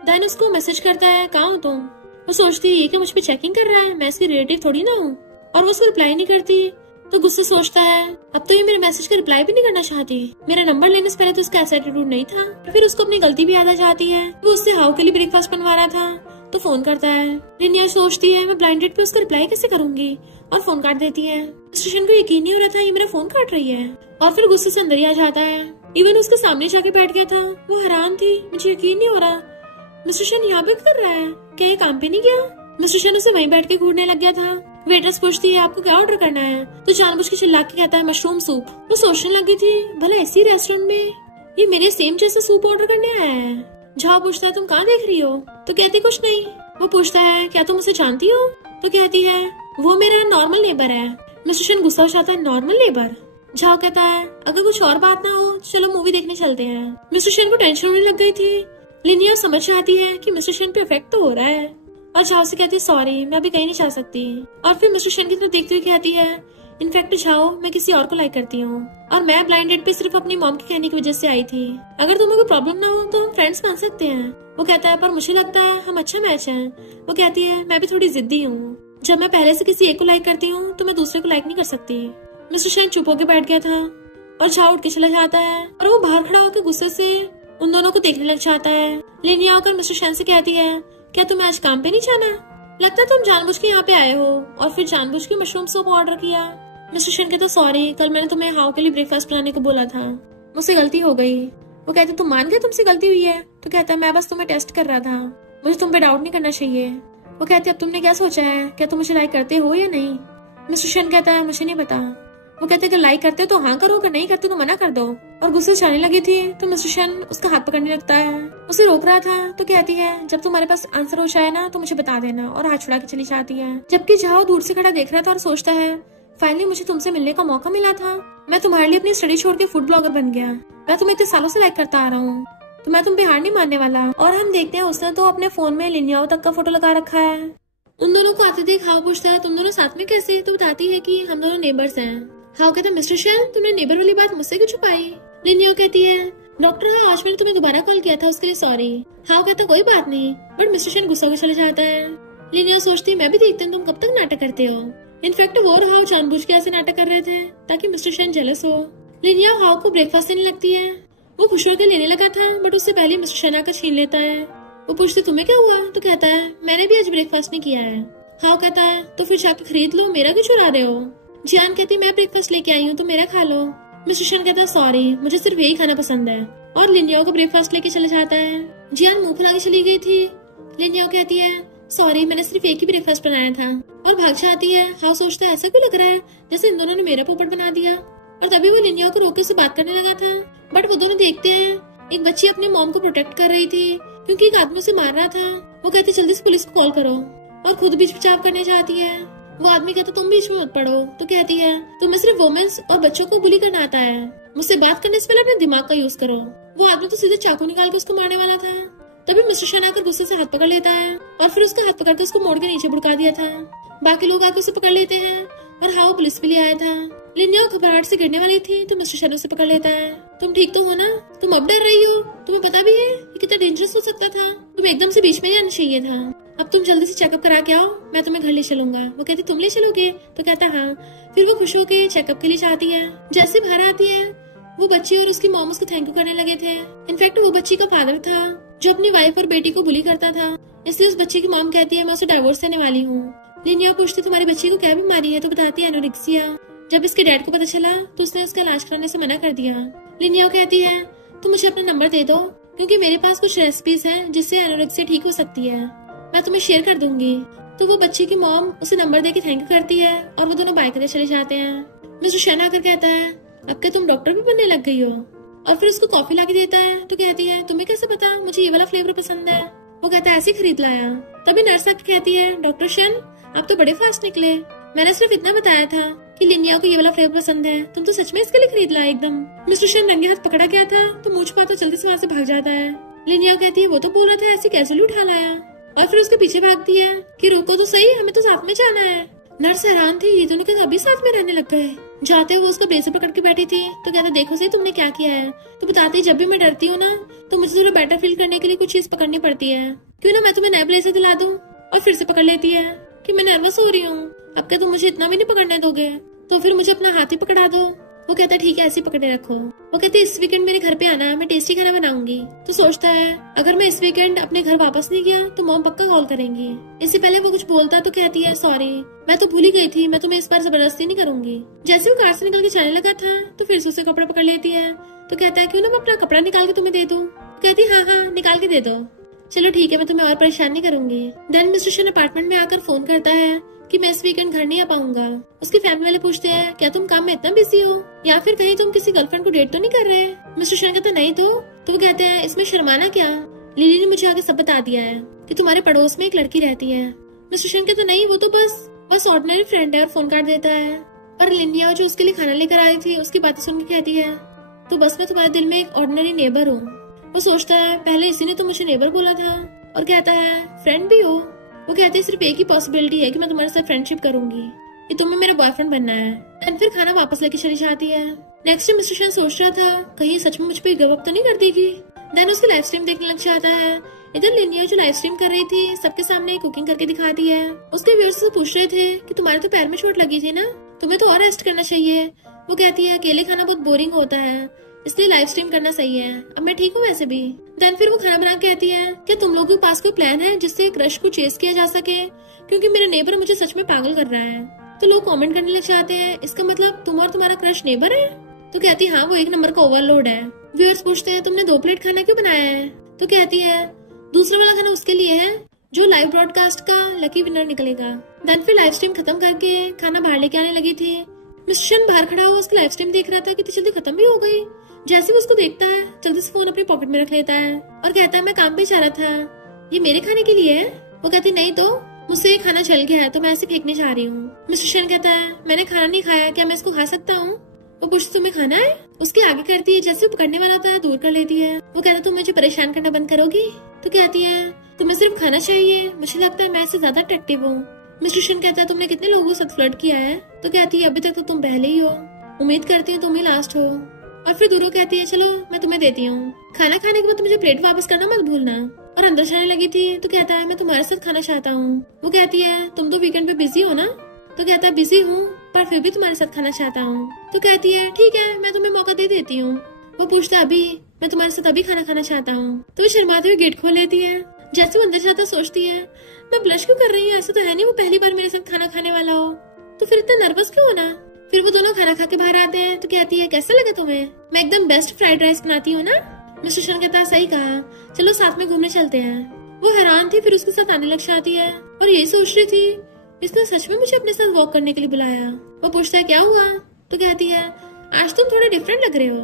देन उसको मैसेज करता है कहाँ हो तुम। वो सोचती है ये क्या मुझ पे चेकिंग कर रहा है, मैं इसकी रिलेटिव थोड़ी ना हूँ, और वो उसको रिप्लाई नहीं करती। तो गुस्से सोचता है अब तो ये मेरे मैसेज का रिप्लाई भी नहीं करना चाहती, मेरा नंबर लेने से पहले तो उसका ऐसा एटीट्यूड नहीं था। फिर उसको अपनी गलती भी याद आ जाती है, वो उससे हाउ के लिए ब्रेकफास्ट बनवा रहा था, तो फोन करता है। लिनिया सोचती है मैं ब्लाइंड डेट पे उसका रिप्लाई कैसे करूंगी, और फोन काट देती है। स्टेशन को यकीन नहीं हो रहा था ये मेरा फोन काट रही है, और फिर गुस्से से अंदर ही आ जाता है। इवन उसके सामने जाके बैठ गया था, वो हैरान थी, मुझे यकीन नहीं हो रहा मिस्टर शेन यहाँ पे कर रहा है, क्या ये काम पे नहीं गया। मिस्टर शेन उसे वहीं बैठ के घूरने लग गया था। वेटर्स पूछती है आपको क्या ऑर्डर करना है, तो जानबूझ के चिल्ला के कहता है मशरूम सूप। वो सोचने लगी थी भला ऐसी रेस्टोरेंट में ये मेरे सेम जैसा सूप ऑर्डर करने आया है। झाओ पूछता है तुम कहाँ देख रही हो, तो कहती कुछ नहीं। वो पूछता है क्या तुम उसे जानती हो, तो कहती है वो मेरा नॉर्मल नेबर है। मिस्टर शेन गुस्सा हो जाता है नॉर्मल नेबर। झाओ कहता है अगर कुछ और बात ना हो चलो मूवी देखने चलते हैं। मिस्टर शेन को टेंशन होने लग गई थी। लिनिया समझ जाती है कि मिस्टर शेन पे इफेक्ट तो हो रहा है, और झाओ से कहती है सॉरी मैं अभी कहीं नहीं जा सकती। और फिर मिस्टर शेन की तरफ देखते हुए कहती है इनफैक्ट झाओ मैं किसी और को लाइक करती हूँ, और मैं ब्लाइंड डेट पे सिर्फ अपनी मॉम के कहने की वजह से आई थी, अगर तुम्हें कोई प्रॉब्लम ना हो तो हम फ्रेंड्स बन सकते हैं। वो कहता है पर मुझे लगता है हम अच्छा मैच है। वो कहती है मैं भी थोड़ी जिद्दी हूँ, जब मैं पहले से किसी एक को लाइक करती हूँ तो मैं दूसरे को लाइक नहीं कर सकती। मिस्टर शेन चुप होकर बैठ गया था और झाओ उठ के चला जाता है, और वो बाहर खड़ा होकर गुस्से से उन दोनों को देखने लग जाता है। लिनिया आकर मिस्टर शेन से कहती है क्या तुम्हें आज काम पे नहीं जाना, लगता है तुम जानबूझ के यहाँ पे आए हो, और फिर जानबूझ के मशरूम सूप ऑर्डर किया। मिस्टर शेन कहता सॉरी कल मैंने तुम्हें हाउ के लिए ब्रेकफास्ट बनाने को बोला था, मुझसे गलती हो गई। वो कहते तुम मान गए तुमसे गलती हुई है, तो कहता है मैं बस तुम्हें टेस्ट कर रहा था, मुझे तुम पे डाउट नहीं करना चाहिए। वो कहते अब तुमने क्या सोचा है, क्या तुम मुझे लाइक करते हो या नहीं। मिस्टर शेन कहता है मुझे नहीं पता। वो कहते अगर लाइक करते तो हाँ करो, अगर नहीं करते तो मना कर दो। और गुस्से से आने लगी थी तो मिस्टर शेन उसका हाथ पकड़ने लगता है, उसे रोक रहा था। तो कहती है जब तुम्हारे पास आंसर हो जाए ना तो मुझे बता देना, और हाथ छुड़ा के चली जाती है। जबकि झाओ दूर से खड़ा देख रहा था और सोचता है फाइनली मुझे तुमसे मिलने का मौका मिला था, मैं तुम्हारे लिए अपनी स्टडी छोड़ के फूड ब्लॉगर बन गया, मैं तुम्हें इतने सालों से लाइक करता आ रहा हूँ, तो मैं तुम पे हार नहीं मानने वाला। और हम देखते हैं उसने तो अपने फोन में लिनियाओ तक का फोटो लगा रखा है। उन दोनों को आते देख हाउ पूछता है तुम दोनों साथ में कैसे, तो बताती है कि हम दोनों नेबर्स हैं। हाउ कहता है मिस्टर शेन तुमने नेबर वाली बात मुझसे क्यों छुपाई। लिनियाओ कहती है डॉक्टर हाँ आज मैंने तुम्हें दोबारा कॉल किया था उसके लिए सॉरी। हाउ कहता कोई बात नहीं, बट मिस्टर शेन गुस्सा होकर चले जाता है। लिनियाओ सोचती मैं भी देखती हूँ तुम कब तक नाटक करते हो। इनफैक्ट वो और हाउ जानबूझ के ऐसे नाटक कर रहे थे ताकि मिस्टर शेन जेलस हो। लिनियाओ हाउ को ब्रेकफास्ट देने लगती है, वो खुश होकर लेने लगा था बट उससे पहले मिस्टर शेन आकर छीन लेता है। वो पूछती तुम्हें क्या हुआ, तो कहता है मैंने भी आज ब्रेकफास्ट नहीं किया है। हाउ कहता है तो फिर जाकर खरीद लो, मेरा क्यों चुरा रहे हो। जियान कहती मैं ब्रेकफास्ट लेके आई हूँ तो मेरा खा लो। मिस्टर शेन कहता है सॉरी मुझे सिर्फ यही खाना पसंद है, और लिनियाओ को ब्रेकफास्ट लेके चला जाता है। जियान मुंह फुला के चली गई थी। लिनियाओ कहती है सॉरी मैंने सिर्फ एक ही ब्रेकफास्ट बनाया था, और भाग जाती है। हाउ सोचता है ऐसा क्यों लग रहा है जैसे इन दोनों ने मेरा पोपट बना दिया, और तभी वो लिनियाओ को रोक के से बात करने लगा था। बट वो दोनों देखते हैं एक बच्ची अपने मॉम को प्रोटेक्ट कर रही थी क्योंकि एक आदमी उसे मार रहा था। वो कहती जल्दी से पुलिस को कॉल करो, और खुद बीच बचाव करने जाती है। वो आदमी कहता तुम बीच में मत पड़ो, तो कहती है तुम्हें सिर्फ वुमेन्स और बच्चों को बुली करना आता है, मुझसे बात करने से पहले अपने दिमाग का यूज करो। वो आदमी तो सीधे चाकू निकाल के उसको मारने वाला था, तभी मिस्टर शेन आकर गुस्से से हाथ पकड़ लेता है, और फिर उसका हाथ पकड़कर उसको मोड़ के नीचे बुड़का दिया था। बाकी लोग आकर उसे पकड़ लेते हैं, और हाउ पुलिस भी ले आया था। लिनियाओ घबराहट से गिरने वाली थी तो मिस्टर शेन उसे पकड़ लेता है। तुम ठीक तो हो ना, तुम अब डर रही हो, तुम्हें पता भी है ये कितना डेंजरस हो सकता था, तुम्हें एकदम से बीच में ही आना चाहिए था। अब तुम जल्दी से चेकअप करा के आओ, मैं तुम्हें घर ले चलूंगा। वो कहती तुम ले चलोगे? तो कहता हाँ। फिर वो खुश होकर चेकअप के लिए जाती है। जैसे बाहर आती है वो बच्ची और उसकी मॉम उसको थैंक यू करने लगे थे। इनफैक्ट वो बच्ची का फादर था जो अपनी वाइफ और बेटी को बुली करता था, इसलिए उस बच्ची की मॉम कहती है मैं उसे डाइवोर्स देने वाली हूँ। लिनिया पूछती तुम्हारी बच्ची को क्या बीमारी है? तो बताती है एनोरेक्सिया। जब इसके डैड को पता चला तो उसने उसका इलाज कराने से मना कर दिया। लिनिया कहती है तुम मुझे अपना नंबर दे दो क्योंकि मेरे पास कुछ रेसिपीज हैं जिससे एनोरेक्सिया ठीक हो सकती है, मैं तुम्हें शेयर कर दूंगी। तो वो बच्ची की मॉम उसे नंबर देके थैंक यू करती है और वो दोनों बाइक पे चले जाते हैं। मिस्टर शन आकर कहता है अब क्या तुम डॉक्टर भी बनने लग गई हो? और फिर उसको कॉफी ला के देता है। तो कहती है तुम्हें कैसे पता मुझे ये वाला फ्लेवर पसंद है? वो कहता है ऐसे खरीद लाया। तभी नर्स आके कहती है डॉक्टर शन आप तो बड़े फास्ट निकले, मैंने सिर्फ इतना बताया था कि लिनिया को ये वाला फ्लेवर पसंद है, तुम तो सच में इसके लिए खरीद लाए एकदम। मिस्टर शन रंगे हाथ पकड़ा गया था तो मुझ पाता जल्दी से वहाँ से भाग जाता है। लिनिया कहती है वो तो बोल रहा था ऐसे कैसे उठा लाया, और फिर उसके पीछे भागती है कि रोको तो सही, हमें तो साथ में जाना है। नर्स हैरान थी, ये दोनों क्या अभी साथ में रहने लग गए? जाते हुए उसको ब्लेजर पकड़ के बैठी थी तो कहता देखो सही तुमने क्या किया है। तो बताती जब भी मैं डरती हूँ ना तो मुझे थोड़ा बेटर फील करने के लिए कुछ चीज पकड़नी पड़ती है, क्यों ना मैं तुम्हें नया ब्लेजर दिला दूं। और फिर से पकड़ लेती है कि मैं नर्वस हो रही हूँ, अब क्या तुम मुझे इतना भी नहीं पकड़ने दोगे? तो फिर मुझे अपना हाथ ही पकड़ा दो। वो कहता है ठीक है ऐसे पकड़े रखो। वो कहते इस वीकेंड मेरे घर पे आना, मैं टेस्टी खाना बनाऊंगी। तो सोचता है अगर मैं इस वीकेंड अपने घर वापस नहीं गया तो मॉम पक्का कॉल करेंगी। इससे पहले वो कुछ बोलता तो कहती है सॉरी मैं तो भूल ही गई थी, मैं तुम्हें इस बार जबरदस्ती नहीं करूंगी। जैसे वो कार से निकल के जाने लगा था तो फिर से उसे कपड़ा पकड़ लेती है। तो कहता है क्यों ना मैं अपना कपड़ा निकाल के तुम्हें दे दूं। कहती हाँ हाँ निकाल के दे दो, चलो ठीक है मैं तुम्हें और परेशान नहीं करूंगी। देन मिस्टर शन अपार्टमेंट में आकर फोन करता है कि मैं इस वीकेंड घर नहीं आ पाऊंगा। उसके फैमिली वाले पूछते हैं क्या तुम काम में इतना बिजी हो या फिर कहीं तुम किसी गर्लफ्रेंड को डेट तो नहीं कर रहे? मिस्टर शन कहता नहीं तो वो कहते हैं इसमें शर्माना क्या, लिली ने मुझे आगे सब बता दिया है कि तुम्हारे पड़ोस में एक लड़की रहती है। मिस्टर शन कहता नहीं वो तो बस ऑर्डिनरी फ्रेंड है और फोन काट देता है। और लिनिया जो उसके लिए खाना लेकर आई थी उसकी बातें सुन के कहती है तो बस मैं तुम्हारे दिल में एक ऑर्डिनरी नेबर हूँ। वो सोचता है पहले इसी ने तो मुझे नेबर बोला था, और कहता है फ्रेंड भी हो? वो कहते हैं सिर्फ एक ही पॉसिबिलिटी है कि मैं तुम्हारे साथ फ्रेंडशिप करूंगी, कि तुम्हें मेरा बॉयफ्रेंड बनना है। एंड फिर खाना वापस लेके चली जाती है। नेक्स्ट डे मिस्टर शन सोच रहा था कहीं सच में मुझ पर गिव अप तो नहीं कर देगी। देन उसकी लाइव स्ट्रीम देखने लग जाता है। इधर लिनिया जो लाइव स्ट्रीम कर रही थी सबके सामने कुकिंग करके दिखाती है। उसके व्यूअर्स से पूछ रहे थे कि तुम्हारे तो पैर में चोट लगी थी ना, तुम्हें तो और रेस्ट करना चाहिए। वो कहती है अकेले खाना बहुत बोरिंग होता है इसलिए लाइव स्ट्रीम करना सही है, अब मैं ठीक हूँ वैसे भी। देन फिर वो खाना बना कहती है क्या तुम लोगों के पास कोई प्लान है जिससे क्रश को चेस किया जा सके, क्योंकि मेरा नेबर मुझे सच में पागल कर रहा है। तो लोग कमेंट करने लग जाते हैं इसका मतलब तुम और तुम्हारा क्रश नेबर है? तो कहती है हाँ वो एक नंबर का ओवरलोड है। व्यूअर्स पूछते हैं तुमने 2 प्लेट खाना क्यों बनाया है? तो कहती है दूसरा वाला खाना उसके लिए है जो लाइव ब्रॉडकास्ट का लकी विनर निकलेगा। देन फिर लाइव स्ट्रीम खत्म करके खाना बाहर लेके आने लगी थी। मिस्टर शन बाहर खड़ा हुआ उसकी लाइव स्ट्रीम देख रहा था कि जल्दी खत्म भी हो गई। जैसे वो उसको देखता है जल्दी से फोन अपने पॉकेट में रख लेता है और कहता है मैं काम पे जा रहा था, ये मेरे खाने के लिए है? वो कहती नहीं तो मुझसे ये खाना चल गया है तो मैं ऐसे फेंकने जा रही हूँ। मिस्टर शन कहता है मैंने खाना नहीं खाया, क्या मैं इसको खा सकता हूँ? वो पूछती तुम्हें खाना है? उसके आगे करती है, जैसे वो पकड़ने वाला था दूर कर लेती है। वो कहता तुम मुझे परेशान करना बंद करोगी? तो कहती है तुम्हें सिर्फ खाना चाहिए, मुझे लगता है मैं इससे ज्यादा अट्रैक्टिव हूँ। मिस्टर शन कहता है तुमने कितने लोगों के साथ फ्लर्ट किया है? तो कहती है अभी तक तो तुम पहले ही हो, उम्मीद करती हूँ तुम ही लास्ट हो। और फिर दूरों कहती है चलो मैं तुम्हें देती हूँ, खाना खाने के बाद मुझे प्लेट वापस करना मत भूलना। और अंदर जाने लगी थी तो कहता है मैं तुम्हारे साथ खाना चाहता हूँ। वो कहती है तुम तो वीकेंड पे बिजी हो ना? तो कहता है बिजी हूँ पर फिर भी तुम्हारे साथ खाना चाहता हूँ। तो कहती है ठीक है मैं तुम्हें मौका दे देती हूँ। वो पूछता है अभी? मैं तुम्हारे साथ अभी खाना खाना चाहता हूँ। तो वो शर्माते हुए गेट खोल लेती है। जैसे वो अंदर जाता सोचती है मैं ब्लश क्यों कर रही हूँ, ऐसा तो है नहीं वो पहली बार मेरे साथ खाना खाने वाला हो, तो फिर इतना नर्वस क्यों होना। फिर वो दोनों खाना खा के बाहर आते हैं तो कहती है कैसा लगा तुम्हें, मैं एकदम बेस्ट फ्राइड राइस बनाती हूँ ना? मिस्टर शन कहता है सही कहा, चलो साथ में घूमने चलते हैं। वो हैरान थी फिर उसके साथ आने लग जाती है और यही सोच रही थी इसने सच में मुझे अपने साथ वॉक करने के लिए बुलाया। वो पूछता है क्या हुआ? तो कहती है आज तुम थोड़े डिफरेंट लग रहे हो।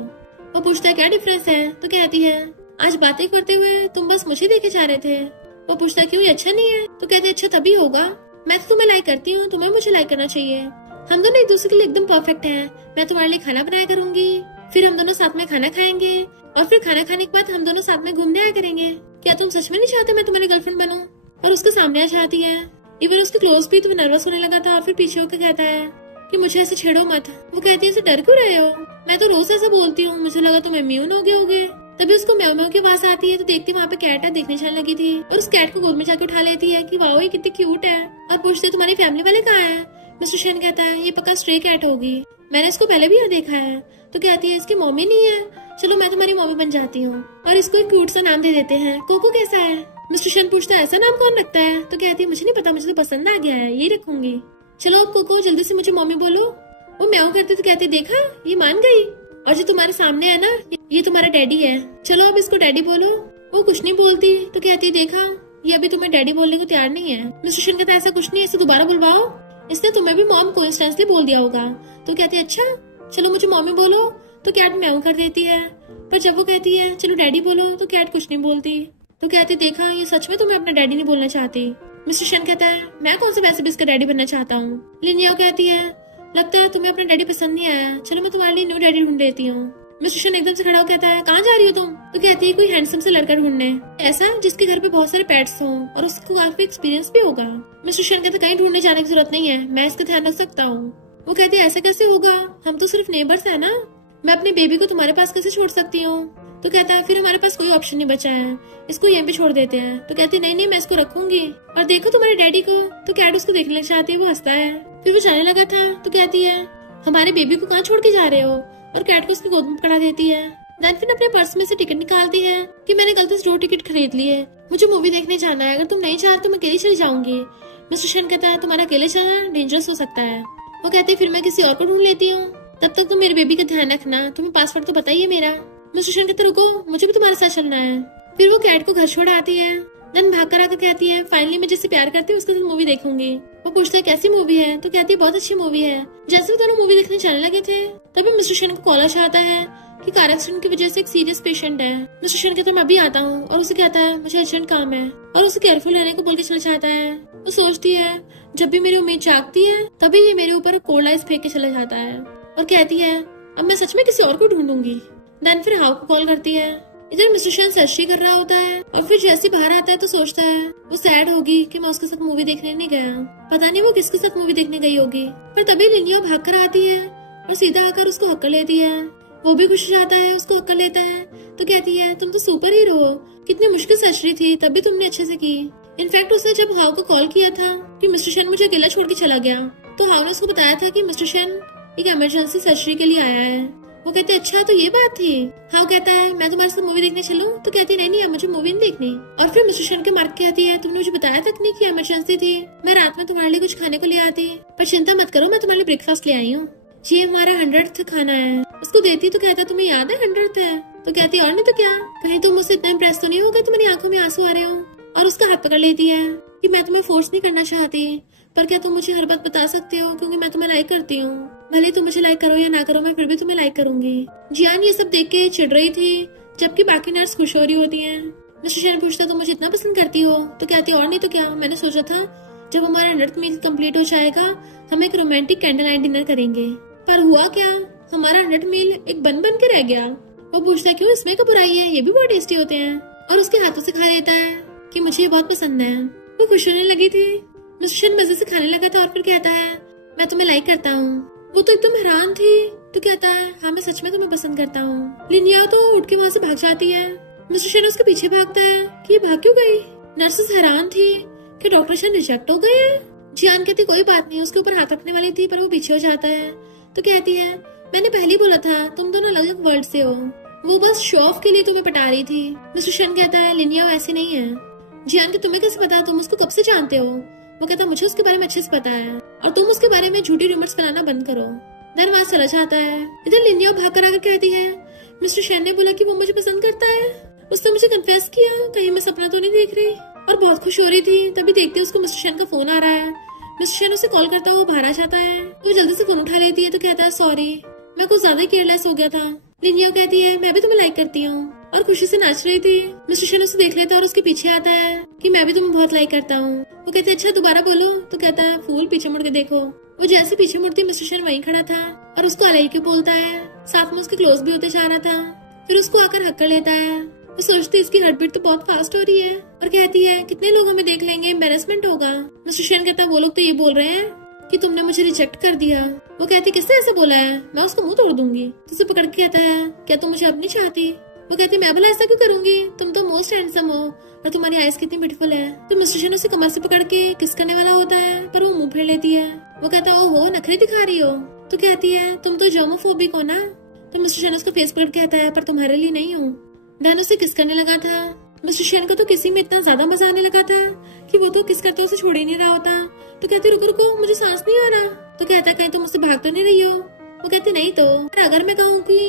वो पूछता है क्या डिफरेंस है? तो कहती है आज बातें करते हुए तुम बस मुझे देखे जा रहे थे। वो पूछता है क्यों ये अच्छा नहीं है? तो कहते अच्छा तभी होगा, मैं तो तुम्हें लाइक करती हूँ, तुम्हें मुझे लाइक करना चाहिए, हम दोनों एक दूसरे के लिए एकदम परफेक्ट हैं। मैं तुम्हारे लिए खाना बनाया करूंगी, फिर हम दोनों साथ में खाना खाएंगे और फिर खाना खाने के बाद हम दोनों साथ में घूमने आया करेंगे। क्या तुम सच में नहीं चाहते मैं तुम्हारी गर्लफ्रेंड बनूं? और उसके सामने आ जाती है। इवन उसके क्लोज भी तो नर्वस होने लगा था और फिर पीछे होकर कहता है कि मुझे ऐसे छेड़ो मत। वो कहती है ऐसे डर क्यों रहे हो? मैं तो रोज ऐसा बोलती हूँ, मुझे लगा तुम इम्यून हो गए होगे। तभी उसको म्याऊ म्याऊ की आवाज आती है तो देखती वहाँ पे कैट है, देखने जाने लगी थी और उस कैट को गोद में जाके उठा लेती है कि वाओ ये कितनी क्यूट है, और पूछती है तुम्हारी फैमिली वाले कहाँ है। मिस्टर शेन कहता है ये पक्का स्ट्रे कैट होगी, मैंने इसको पहले भी यहाँ देखा है। तो कहती है इसकी मम्मी नहीं है, चलो मैं तुम्हारी मम्मी बन जाती हूँ, और इसको एक क्यूट सा नाम दे देते हैं, कोको कैसा है। मिस्टर शेन पूछता है ऐसा नाम कौन रखता है। तो कहती है मुझे नहीं पता, मुझे तो पसंद आ गया है, यही रखूंगी। चलो कोको जल्दी से मुझे मम्मी बोलो। वो म्याऊ करते तो कहते देखा ये मान गई, और जो तुम्हारे सामने है ना ये तुम्हारा डैडी है, चलो अब इसको डैडी बोलो। वो कुछ नहीं बोलती तो कहती देखा ये अभी तुम्हें डैडी बोलने को तैयार नहीं है। मिस्टर शेन कहता है ऐसा कुछ नहीं है, इसे दोबारा बुलवाओ, इसने तुम्हें भी मॉम कोइंसिडेंटली बोल दिया होगा। तो कहती है अच्छा चलो मुझे मम्मी बोलो। तो कैट म्याऊ कर देती है, पर जब वो कहती है चलो डैडी बोलो तो कैट कुछ नहीं बोलती। तो कहती देखा ये सच में तुम्हें अपना डैडी नहीं बोलना चाहती। मिस्टर शेन कहता है मैं कौन से वैसे भी इसका डैडी बनना चाहता हूँ। लिनिया कहती है लगता है तुम्हें अपना डैडी पसंद नहीं आया, चलो मैं तुम्हारे लिए न्यू डैडी ढूंढ देती हूँ। मिस्टर शेन एकदम से खड़ा होकर कहता है कहाँ जा रही हो तुम। तो कहती है कोई हैंडसम से लड़का ढूंढने, ऐसा जिसके घर पे बहुत सारे पेट्स हों और उसको काफी एक्सपीरियंस भी होगा। मिस्टर शेन कहता है कहीं ढूंढने जाने की जरूरत नहीं है, मैं इसका ध्यान रख सकता हूँ। वो कहती है ऐसा कैसे होगा, हम तो सिर्फ नेबर्स है ना, मैं अपने बेबी को तुम्हारे पास कैसे छोड़ सकती हूँ। तो कहता है फिर हमारे पास कोई ऑप्शन नहीं बचा है, इसको यहीं पे छोड़ देते हैं। तो कहती नहीं नहीं मैं इसको रखूंगी, और देखो तुम्हारे डैडी को। तो कैट उसको देखने चाहती है, वो हंसता है। फिर वो जाने लगा था तो कहती है हमारे बेबी को कहाँ छोड़ के जा रहे हो, और कैट को उसकी गोद में पकड़ा देती है। देन फिर अपने पर्स में से टिकट निकालती है कि मैंने गलती से 2 टिकट खरीद लिए, मुझे मूवी देखने जाना है, अगर तुम नहीं चाहते तो मैं अकेली चली जाऊंगी। मिस्टर शेन कहता है तुम्हारा अकेले चलना डेंजरस हो सकता है। वो कहती है फिर मैं किसी और को ढूंढ लेती हूँ, तब तक तुम मेरे बेबी का ध्यान रखना, तुम्हें पासवर्ड तो पता ही है मेरा। मिस्टर शेन कहते रुको मुझे भी तुम्हारे साथ चलना है। फिर वो कैट को घर छोड़ आती है, देन भाग कर आकर कहती है फाइनली मैं जिससे प्यार करती हूँ उसके साथ मूवी देखूंगी। वो पूछता है कैसी मूवी है। तो कहती है बहुत अच्छी मूवी है। जैसे वो दोनों मूवी देखने चलने लगे थे तभी मिस्टर शेन को कॉल आता है कि कार एक्सीडेंट की वजह से एक सीरियस पेशेंट है। मिस्टर शेन कहता है मैं अभी आता हूँ, और उसे कहता है मुझे अर्जेंट काम है, और उसे केयरफुल रहने को बोल के चला जाता है। वो सोचती है जब भी मेरी उम्मीद जागती है तभी ये मेरे ऊपर कोल्ड आइस फेंक के चला जाता है, और कहती है अब मैं सच में किसी और को ढूंढूंगी। देन फिर हाउ को कॉल करती है। इधर मिस्टर शेन सर्च कर रहा होता है, और फिर जैसे बाहर आता है तो सोचता है वो सैड होगी कि मैं उसके साथ मूवी देखने नहीं गया, पता नहीं वो किसके साथ मूवी देखने गई होगी। पर तभी लिनिया भाग कर आती है और सीधा आकर उसको हक्कर लेती है। वो भी खुश हो जाता है, उसको हक्कर लेता है। तो कहती है तुम तो सुपर हीरो हो, कितनी मुश्किल सर्जरी थी तब भी तुमने अच्छे से की। इनफैक्ट उसने जब हाउ को कॉल किया था कि मिस्टर शेन मुझे अकेला छोड़ के चला गया, तो हाउ ने उसको बताया था कि मिस्टर शेन एक इमरजेंसी सर्जरी के लिए आया है। वो कहते अच्छा तो ये बात थी। हाउ कहता है मैं तुम्हारे साथ मूवी देखने चलूं। तो कहती नहीं नहीं मुझे मूवी नहीं देखनी। और फिर मिस्टर शेन के मार्क कहती है तुमने मुझे बताया तक नहीं कि इमरजेंसी थी, मैं रात में तुम्हारे लिए कुछ खाने को ले आती, पर चिंता मत करो मैं तुम्हारे लिए ब्रेकफास्ट ले आई हूँ, ये हमारा 100th खाना है। उसको देती तो कहता तुम्हें याद है 100th है। तो कहती और नहीं तो क्या, कहीं तुम मुझसे इतना इम्प्रेस तो नहीं हो गए तुम्हारी आंखों में आंसू आ रहे हो। और उसका हाथ पकड़ लेती है कि मैं तुम्हें फोर्स नहीं करना चाहती, पर क्या तुम मुझे हर बात बता सकते हो, क्योंकि मैं तुम्हें लाइक करती हूँ, भले तुम मुझे लाइक करो या ना करो मैं फिर भी तुम्हें लाइक करूंगी। जियान ये सब देख के चिढ़ रही थी, जबकि बाकी नर्स खुश हो रही होती हैं। मिस्टर शेन पूछता तुम मुझे इतना पसंद करती हो। तो कहती और नहीं तो क्या, मैंने सोचा था जब हमारा 100th मील कंप्लीट हो जाएगा हम एक रोमांटिक कैंडल लाइट डिनर करेंगे, पर हुआ क्या, हमारा 100th मील एक बन के रह गया। वो पूछता है क्यों, इसमें क्या बुराई है, ये भी बहुत टेस्टी होते हैं, और उसके हाथों से खा देता है कि मुझे ये बहुत पसंद है। वो खुश होने लगी थी। मिस्टर शेन मजे से खाने लगा था और फिर कहता है मैं तुम्हें लाइक करता हूँ। वो तो एकदम हैरान थी, तो कहता है हाँ मैं सच में तुम्हें पसंद करता हूँ। लिनिया तो उठ के वहाँ से भाग जाती है। मिस्टर शेन उसके पीछे भागता है कि ये भाग क्यों गई। नर्सेस हैरान थी कि डॉक्टर शेन रिजेक्ट हो गए हैं। जियान कहती कोई बात नहीं, उसके ऊपर हाथ रखने वाली थी पर वो पीछे हो जाता है। तो कहती है मैंने पहले ही बोला था तुम दोनों अलग अलग वर्ल्ड से हो, वो बस शो ऑफ के लिए तुम्हें पटा रही थी। मिस्टर शेन कहता है लिनिया वैसी नहीं है। जियान के तुम्हें कैसे पता, तुम उसको कब से जानते हो। वो कहता मुझे उसके बारे में अच्छे से पता है, और तुम उसके बारे में झूठी रूमर्स फैलाना बंद करो। दरवाजा चला जाता है। इधर लिनिया भाग कर आकर कहती है मिस्टर शेन ने बोला कि वो मुझे पसंद करता है, उसने मुझे कन्फेस किया, कहीं मैं सपना तो नहीं देख रही। और बहुत खुश हो रही थी, तभी देखते उसको मिस्टर शेन का फोन आ रहा है। मिस्टर शेन उसे कॉल करता हुआ बाहर आ जाता है। वो जल्दी से फोन उठा लेती है तो कहता है सॉरी मैं कुछ ज्यादा केयरलेस हो गया था। लिनिया कहती है मैं भी तुम्हें लाइक करती हूँ, और खुशी से नाच रही थी। मिस्टर शेन उसे देख लेता है और उसके पीछे आता है कि मैं भी तुम्हें बहुत लाइक करता हूँ। वो कहते अच्छा दोबारा बोलो। तो कहता है फूल पीछे मुड़ के देखो। वो जैसे पीछे मुड़ती मिस्टर शेन वहीं खड़ा था और उसको अलाई क्यों बोलता है, साथ में उसके क्लोज भी होते जा रहा था। फिर उसको आकर हक्कर लेता है। वो सोचती इसकी हार्ट बीट तो बहुत फास्ट हो रही है, और कहती है कितने लोग हमें देख लेंगे, एम्बैरेसमेंट होगा। मिस्टर शेन कहता है वो लोग तो ये बोल रहे हैं कि तुमने मुझे रिजेक्ट कर दिया। वो कहती किसने ऐसा बोला है, मैं उसका मुंह तोड़ दूंगी। तो उसे पकड़ के कहता है क्या तुम मुझे अब नहीं चाहती। वो कहती मैं भला ऐसा क्यों करूंगी, तुम तो मोस्ट हैंडसम हो और तुम्हारी आइज कितनी ब्यूटीफुल है। तो मिस्टर शेन उसे कमर से पकड़ के किस करने वाला होता है पर वो मुंह फेर लेती है। वो कहता ओहो नखरे दिखा रही हो। तो कहती है तुम तो जर्मोफोबिक हो ना। तो मिस्टर शेन उसको फेस पकड़ कहता है पर तुम्हारे लिए नहीं हूँ। डैन उसे किस करने लगा था। मिस्टर शेन को तो किसी में इतना ज्यादा मजा आने लगा था कि वो तो किस करते उसे छोड़ ही नहीं रहा होता। तो कहती रुको रुको मुझे सांस नहीं आ रहा। तो कहता कहीं तुम मुझसे भाग तो नहीं रही हो। वो कहती नहीं तो अगर मैं कहूँ कि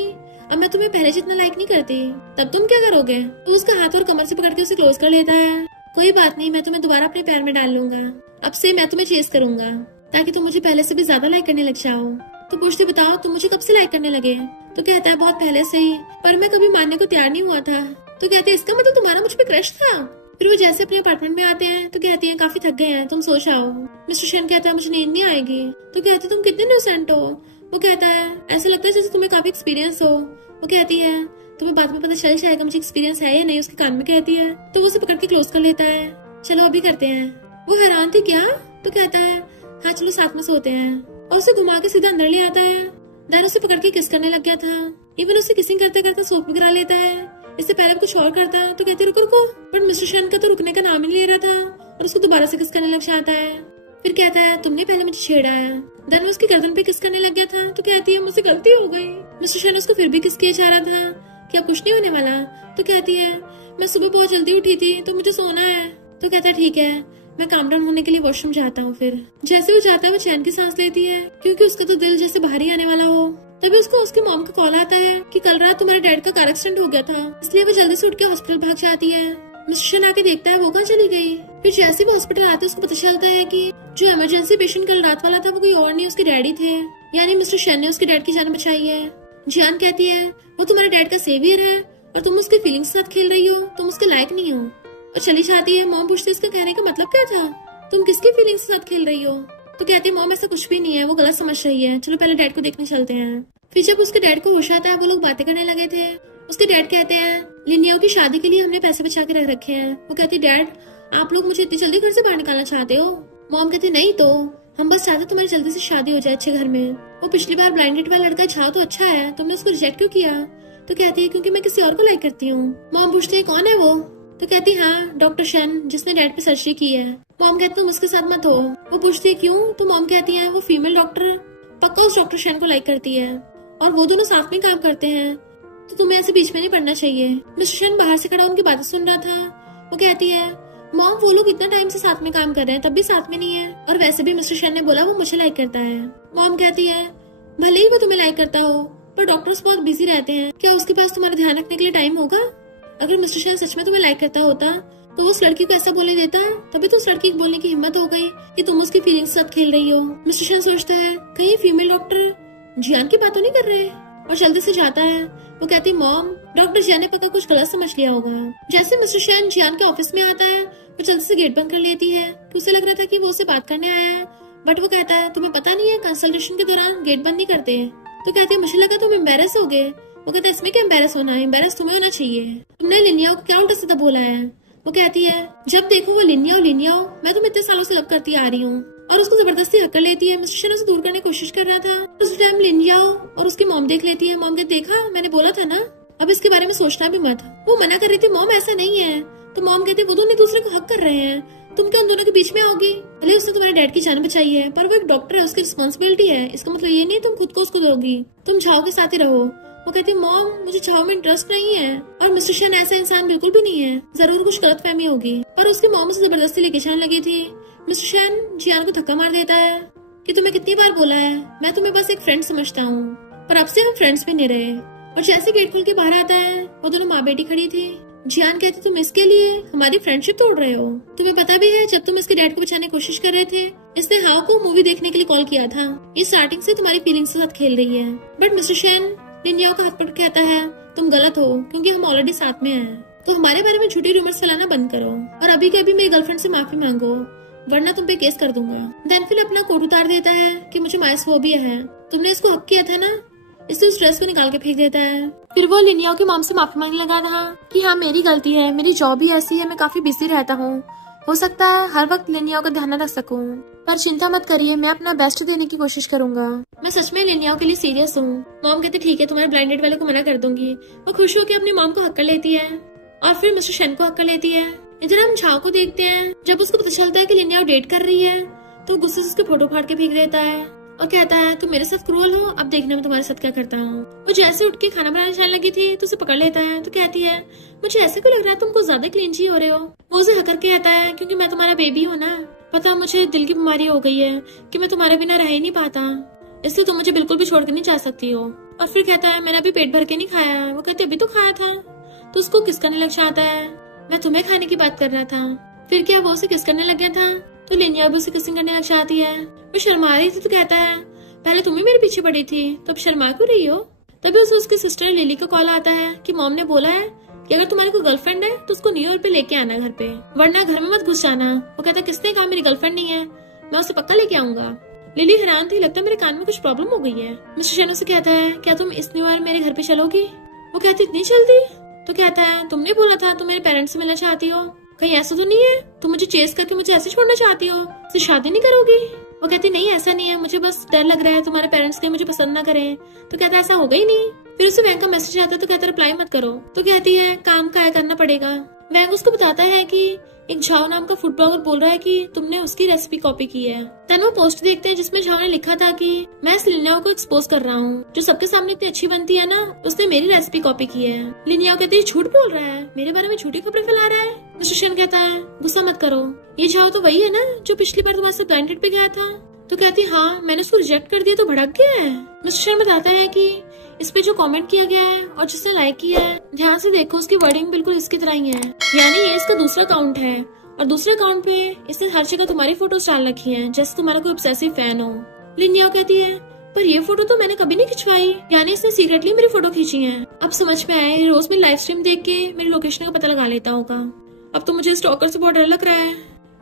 अब मैं तुम्हें पहले जितना लाइक नहीं करती तब तुम क्या करोगे। तो उसका हाथ और कमर से पकड़ के उसे क्लोज कर लेता है। कोई बात नहीं मैं तुम्हें दोबारा अपने पैर में डाल लूंगा, अब से मैं तुम्हें चेस करूंगा ताकि तुम मुझे पहले से भी ज्यादा लाइक करने लग जाओ। तो पूछते बताओ तुम मुझे कब से लाइक करने लगे। तो कहता है बहुत पहले से ही, पर मैं कभी मानने को तैयार नहीं हुआ था। तो कहते हैं इसका मतलब तुम्हारा मुझ पे क्रश था। फिर वो जैसे अपने अपार्टमेंट में आते हैं तो कहती है काफी थक गए हैं तुम सो जाओ। मिस्टर शेन कहता है मुझे नींद नहीं आएगी। तो कहते तुम कितने इनोसेंट हो। वो कहता है ऐसा लगता है जैसे तुम्हें काफी एक्सपीरियंस हो। वो कहती है तुम्हें बाद में पता चल जाएगा मुझे एक्सपीरियंस है या नहीं। उसके कान में कहती है तो वो उसे पकड़ के क्लोज कर लेता है। चलो अभी करते हैं। वो हैरान थी क्या। तो कहता है हाँ चलो साथ में सोते हैं और उसे घुमा के सीधा अंदर ले आता है। डैन उसे पकड़ के किस करने लग गया था। इवन उसे किसिंग करते करते सोप में गिरा लेता है। इससे पहले कुछ और करता तो कहते रुको रुको, बट मिस्टर शेन का तो रुकने का नाम ही नहीं ले रहा था और उसको दोबारा से किस करने लग जाता है। फिर कहता है तुमने पहले मुझे छेड़ा है। देन उसकी गर्दन पे किस करने लग गया था। तो कहती है मुझसे गलती हो गई। मिस्टर शेन उसको फिर भी किस किया जा रहा था कि अब कुछ नहीं होने वाला। तो कहती है मैं सुबह बहुत जल्दी उठी थी तो मुझे सोना है। तो कहता है ठीक है मैं काम डाउन होने के लिए वॉशरूम जाता हूँ। फिर जैसे वो जाता है वो चैन की सांस लेती है क्योंकि उसका तो दिल जैसे बाहर ही आने वाला हो। तभी उसको उसकी मॉम का कॉल आता है कि कल रात तुम्हारे डैड का कार एक्सीडेंट हो गया था, इसलिए वो जल्दी से उठ के हॉस्पिटल भाग जाती है। मिस्टर शेन आके देखता है वो कहाँ चली गई। फिर जैसे वो हॉस्पिटल आते उसको पता चलता है कि जो इमरजेंसी पेशेंट कल रात वाला था वो कोई और नहीं उसके डैडी थे, यानी मिस्टर शेन ने उसके डैड की जान बचाई है। जियान कहती है वो तुम्हारे डैड का सेवियर है और तुम उसके फीलिंग्स के साथ खेल रही हो, तुम उसके लायक नहीं हो। और चली जाती है। मॉम पूछती है इसका कहने का मतलब क्या था, तुम किसकी फीलिंग्स के साथ खेल रही हो। तो कहती है मॉम ऐसा कुछ भी नहीं है, वो गलत समझ रही है, चलो पहले डैड को देखने चलते हैं। फिर जब उसके डैड को होश आता है वो लोग बातें करने लगे थे। उसके डैड कहते हैं लिनिया की शादी के लिए हमने पैसे बचा के रख रखे हैं। वो कहती डैड आप लोग मुझे इतनी जल्दी घर से बाहर निकालना चाहते हो। मॉम कहती नहीं तो हम बस चाहते तुम्हारी जल्दी से शादी हो जाए अच्छे घर में। वो पिछली बार ब्लाइंड डेट वाला लड़का था तो अच्छा है, तुमने उसको रिजेक्ट क्यों किया। तो कहती है क्योंकि मैं किसी और को लाइक करती हूँ। मॉम पूछती है कौन है वो। तो कहती हाँ डॉक्टर शेन जिसने डैड पे सर्जरी की है। मॉम कहती तुम उसके साथ मत हो। वो पूछती है क्यों। तो मॉम कहती है वो फीमेल डॉक्टर पक्का उस डॉक्टर शेन को लाइक करती है और वो दोनों साथ में काम करते हैं, तो तुम्हें ऐसे बीच में नहीं पड़ना चाहिए। मिस्टर शेन बाहर से खड़ा उनकी बातें सुन रहा था। वो कहती है मॉम वो लोग इतना टाइम से साथ में काम कर रहे हैं तब भी साथ में नहीं है, और वैसे भी मिस्टर शेन ने बोला वो मुझे लाइक करता है। मॉम कहती है भले ही वो तुम्हें लाइक करता हो पर डॉक्टर्स बहुत बिजी रहते हैं, क्या उसके पास तुम्हारा ध्यान रखने के लिए टाइम होगा। अगर मिस्टर शेन सच में तुम्हें लाइक करता होता तो उस लड़की को ऐसा बोलने देता, तभी तो उस लड़की को बोलने की हिम्मत हो गई कि तुम उसकी फीलिंग्स के साथ खेल रही हो। मिस्टर शेन सोचता है कहीं फीमेल डॉक्टर जियान की बात तो नहीं कर रहे और जल्दी से जाता है। वो कहती मॉम डॉक्टर जियान ने पक्का कुछ गलत समझ लिया होगा। जैसे मिस्टर शेन जियान के ऑफिस में आता है वो जल्दी से गेट बंद कर लेती है। उसे लग रहा था कि वो उसे बात करने आया है, बट वो कहता है तुम्हें पता नहीं है कंसल्टेशन के दौरान गेट बंद नहीं करते। तो कहती है मुझे लगा तुम एम्बेरस हो गए। वो कहता है इसमें क्या एम्बेरस होना है, एम्बेरस तुम्हें होना चाहिए, तुमने लिनिया को क्या उल्टा सीधा बोला है। वो कहती है जब देखो वो लिनिया हो, मैं तुम्हें इतने सालों से लव करती आ रही हूँ, और उसको जबरदस्ती हक कर लेती है। मिस्टर शेन उसे दूर करने की कोशिश कर रहा था। उस टाइम लिनिया और उसकी मॉम देख लेती है। मॉम कहती देखा मैंने बोला था ना, अब इसके बारे में सोचना भी मत। वो मना कर रही थी मॉम ऐसा नहीं है। तो मॉम कहती वो दोनों दूसरे को हक कर रहे हैं, तुम क्या उन दोनों के बीच में आओगी। भले उसने तुम्हारे डैड की जान बचाई है पर वो एक डॉक्टर है, उसकी रिस्पॉन्सिबिलिटी है, इसका मतलब ये नहीं तुम खुद को उसको दोगी, तुम झाओ के साथ ही रहो। वो कहती मॉम मुझे झाओ में इंटरेस्ट नहीं है और मिस्टर शेन ऐसा इंसान बिल्कुल भी नहीं है, जरूर कुछ गलतफहमी होगी। पर उसकी मॉम उसे जबरदस्ती लेके जाने लगी थी। मिस्टर शेन जियान को धक्का मार देता है कि तुम्हें कितनी बार बोला है मैं तुम्हें बस एक फ्रेंड समझता हूँ, पर अब से हम फ्रेंड्स भी नहीं रहे। और जैसे गेट खोल के बाहर आता है वो दोनों माँ बेटी खड़ी थी। जियान कहती तुम इसके लिए हमारी फ्रेंडशिप तोड़ रहे हो। तुम्हें पता भी है जब तुम इसके डैड को बचाने की कोशिश कर रहे थे इसने हाओ को मूवी देखने के लिए कॉल किया था, ये स्टार्टिंग से तुम्हारी फीलिंग्स के साथ खेल रही है। बट मिस्टर शेन लिनिया का हाथ पकड़ कहता है तुम गलत हो क्योंकि हम ऑलरेडी साथ में हैं, तो हमारे बारे में झूठी रूमर्स फैलाना बंद करो और अभी के अभी मेरी गर्लफ्रेंड से माफी मांगो वरना तुम पे केस कर दूंगा। देन फिर अपना कोट उतार देता है कि मुझे माइसफोबिया है, तुमने इसको हक किया था ना, इससे उस ड्रेस को निकाल के फेंक देता है। फिर वो लिनिया की मॉम से माफी मांगने लगा था कि हाँ मेरी गलती है, मेरी जॉब ही ऐसी है, मैं काफी बिजी रहता हूँ, हो सकता है हर वक्त लिनियाओ का ध्यान न रख सकूं, पर चिंता मत करिए, मैं अपना बेस्ट देने की कोशिश करूंगा। मैं सच में लिनियाओ के लिए सीरियस हूँ। मॉम कहते ठीक है, तुम्हारे ब्लाइंड डेट वाले को मना कर दूंगी। वो खुश होकर अपनी मॉम को हक कर लेती है और फिर मिस्टर शेन को हक कर लेती है। इधर हम झाओ को देखते हैं। जब उसको पता चलता है कि लिनियाओ डेट कर रही है तो गुस्से से उसके फोटो फाड़ के फेंक देता है और कहता है तुम मेरे साथ क्रूअल हो, अब देखना मैं तुम्हारे साथ क्या करता हूँ। वो जैसे उठ के खाना बनाने जाने लगी थी तो उसे पकड़ लेता है। तो कहती है मुझे ऐसे क्यों लग रहा है तुम कुछ ज्यादा क्लिंची हो रहे हो। वो उसे हक करके कहता है क्योंकि मैं तुम्हारा बेबी हूँ ना, पता मुझे दिल की बीमारी हो गई है कि मैं तुम्हारे बिना रह ही नहीं पाता, इसलिए तुम मुझे बिल्कुल भी छोड़ के नहीं जा सकती हो। और फिर कहता है मैंने अभी पेट भर के नहीं खाया है। वो कहती अभी तो खाया था। तो उसको किस करने लग जाता है, मैं तुम्हें खाने की बात कर रहा था। फिर क्या वो उसे किस करने लग गया था तो लिनियाओ भी उसे किसिंग करने लग जाती है। वो शर्मा रही थी तो कहता है पहले तुम ही मेरे पीछे पड़ी थी तो अब शर्मा क्यों रही हो। तभी उसे उसकी सिस्टर लिली का कॉल आता है कि मॉम ने बोला है कि अगर तुम्हारी कोई गर्लफ्रेंड है तो उसको न्यू ईयर पे लेके आना घर पे, वरना घर में मत घुस जाना। वो कहता किसने कहा मेरी गर्लफ्रेंड नहीं है, मैं उसे पक्का लेके आऊंगा। लिली हैरान थी, लगता है मेरे कान में कुछ प्रॉब्लम हो गई है। मिस्टर शेन उसे कहता है क्या तुम इस न्यू ईयर मेरे घर पे चलोगी। वो कहती इतनी जल्दी। तो कहता है तुमने बोला था तुम मेरे पेरेंट्स से मिलना चाहती हो, कहीं ऐसा तो नहीं है तुम मुझे चेस करके मुझे ऐसे छोड़ना चाहती हो, तो शादी नहीं करोगी। वो कहती नहीं ऐसा नहीं है, मुझे बस डर लग रहा है तुम्हारे पेरेंट्स कहीं मुझे पसंद ना करें। तो कहता है ऐसा होगा ही नहीं। फिर उसे वैंग का मैसेज आता है तो कहता है रिप्लाई मत करो। तो कहती है काम काय करना पड़ेगा। वैंग उसको बताता है कि एक झाओ नाम का फूड ब्लॉगर बोल रहा है कि तुमने उसकी रेसिपी कॉपी की है। तन वो पोस्ट देखते हैं जिसमें झाओ ने लिखा था कि मैं लिनियाओ को एक्सपोज कर रहा हूँ, जो सबके सामने इतनी अच्छी बनती है ना, उसने मेरी रेसिपी कॉपी की है। लिनियाओ कहते हैं झूठ बोल रहा है, मेरे बारे में झूठी खबरें फैला रहा है। मिस्टर शेन कहता है गुस्सा मत करो, ये झाओ तो वही है ना जो पिछली बार तुम्हारे साथ ब्लाइंड डेट पे गया था। तो कहती हाँ मैंने उसको रिजेक्ट कर दिया तो भड़क गया है। मिस्टर शेन बताता है कि इस पे जो कमेंट किया गया है और जिसने लाइक किया है, ध्यान से देखो उसकी वर्डिंग बिल्कुल इसकी तरह ही है, यानी ये इसका दूसरा अकाउंट है और दूसरे अकाउंट पे इसने हर जगह तुम्हारी फोटोज डाल रखी हैं जैसे तुम्हारा कोई ऑब्सेसिव फैन हो। लिनियाओ कहती है पर ये फोटो तो मैंने कभी नहीं खिंचवाई, यानी इसने सीक्रेटली मेरी फोटो खींची है। अब समझ में आया, रोज मेरी लाइव स्ट्रीम देख के मेरी लोकेशन का पता लगा लेता होगा। अब तो मुझे स्टॉकर से बहुत डर लग रहा है।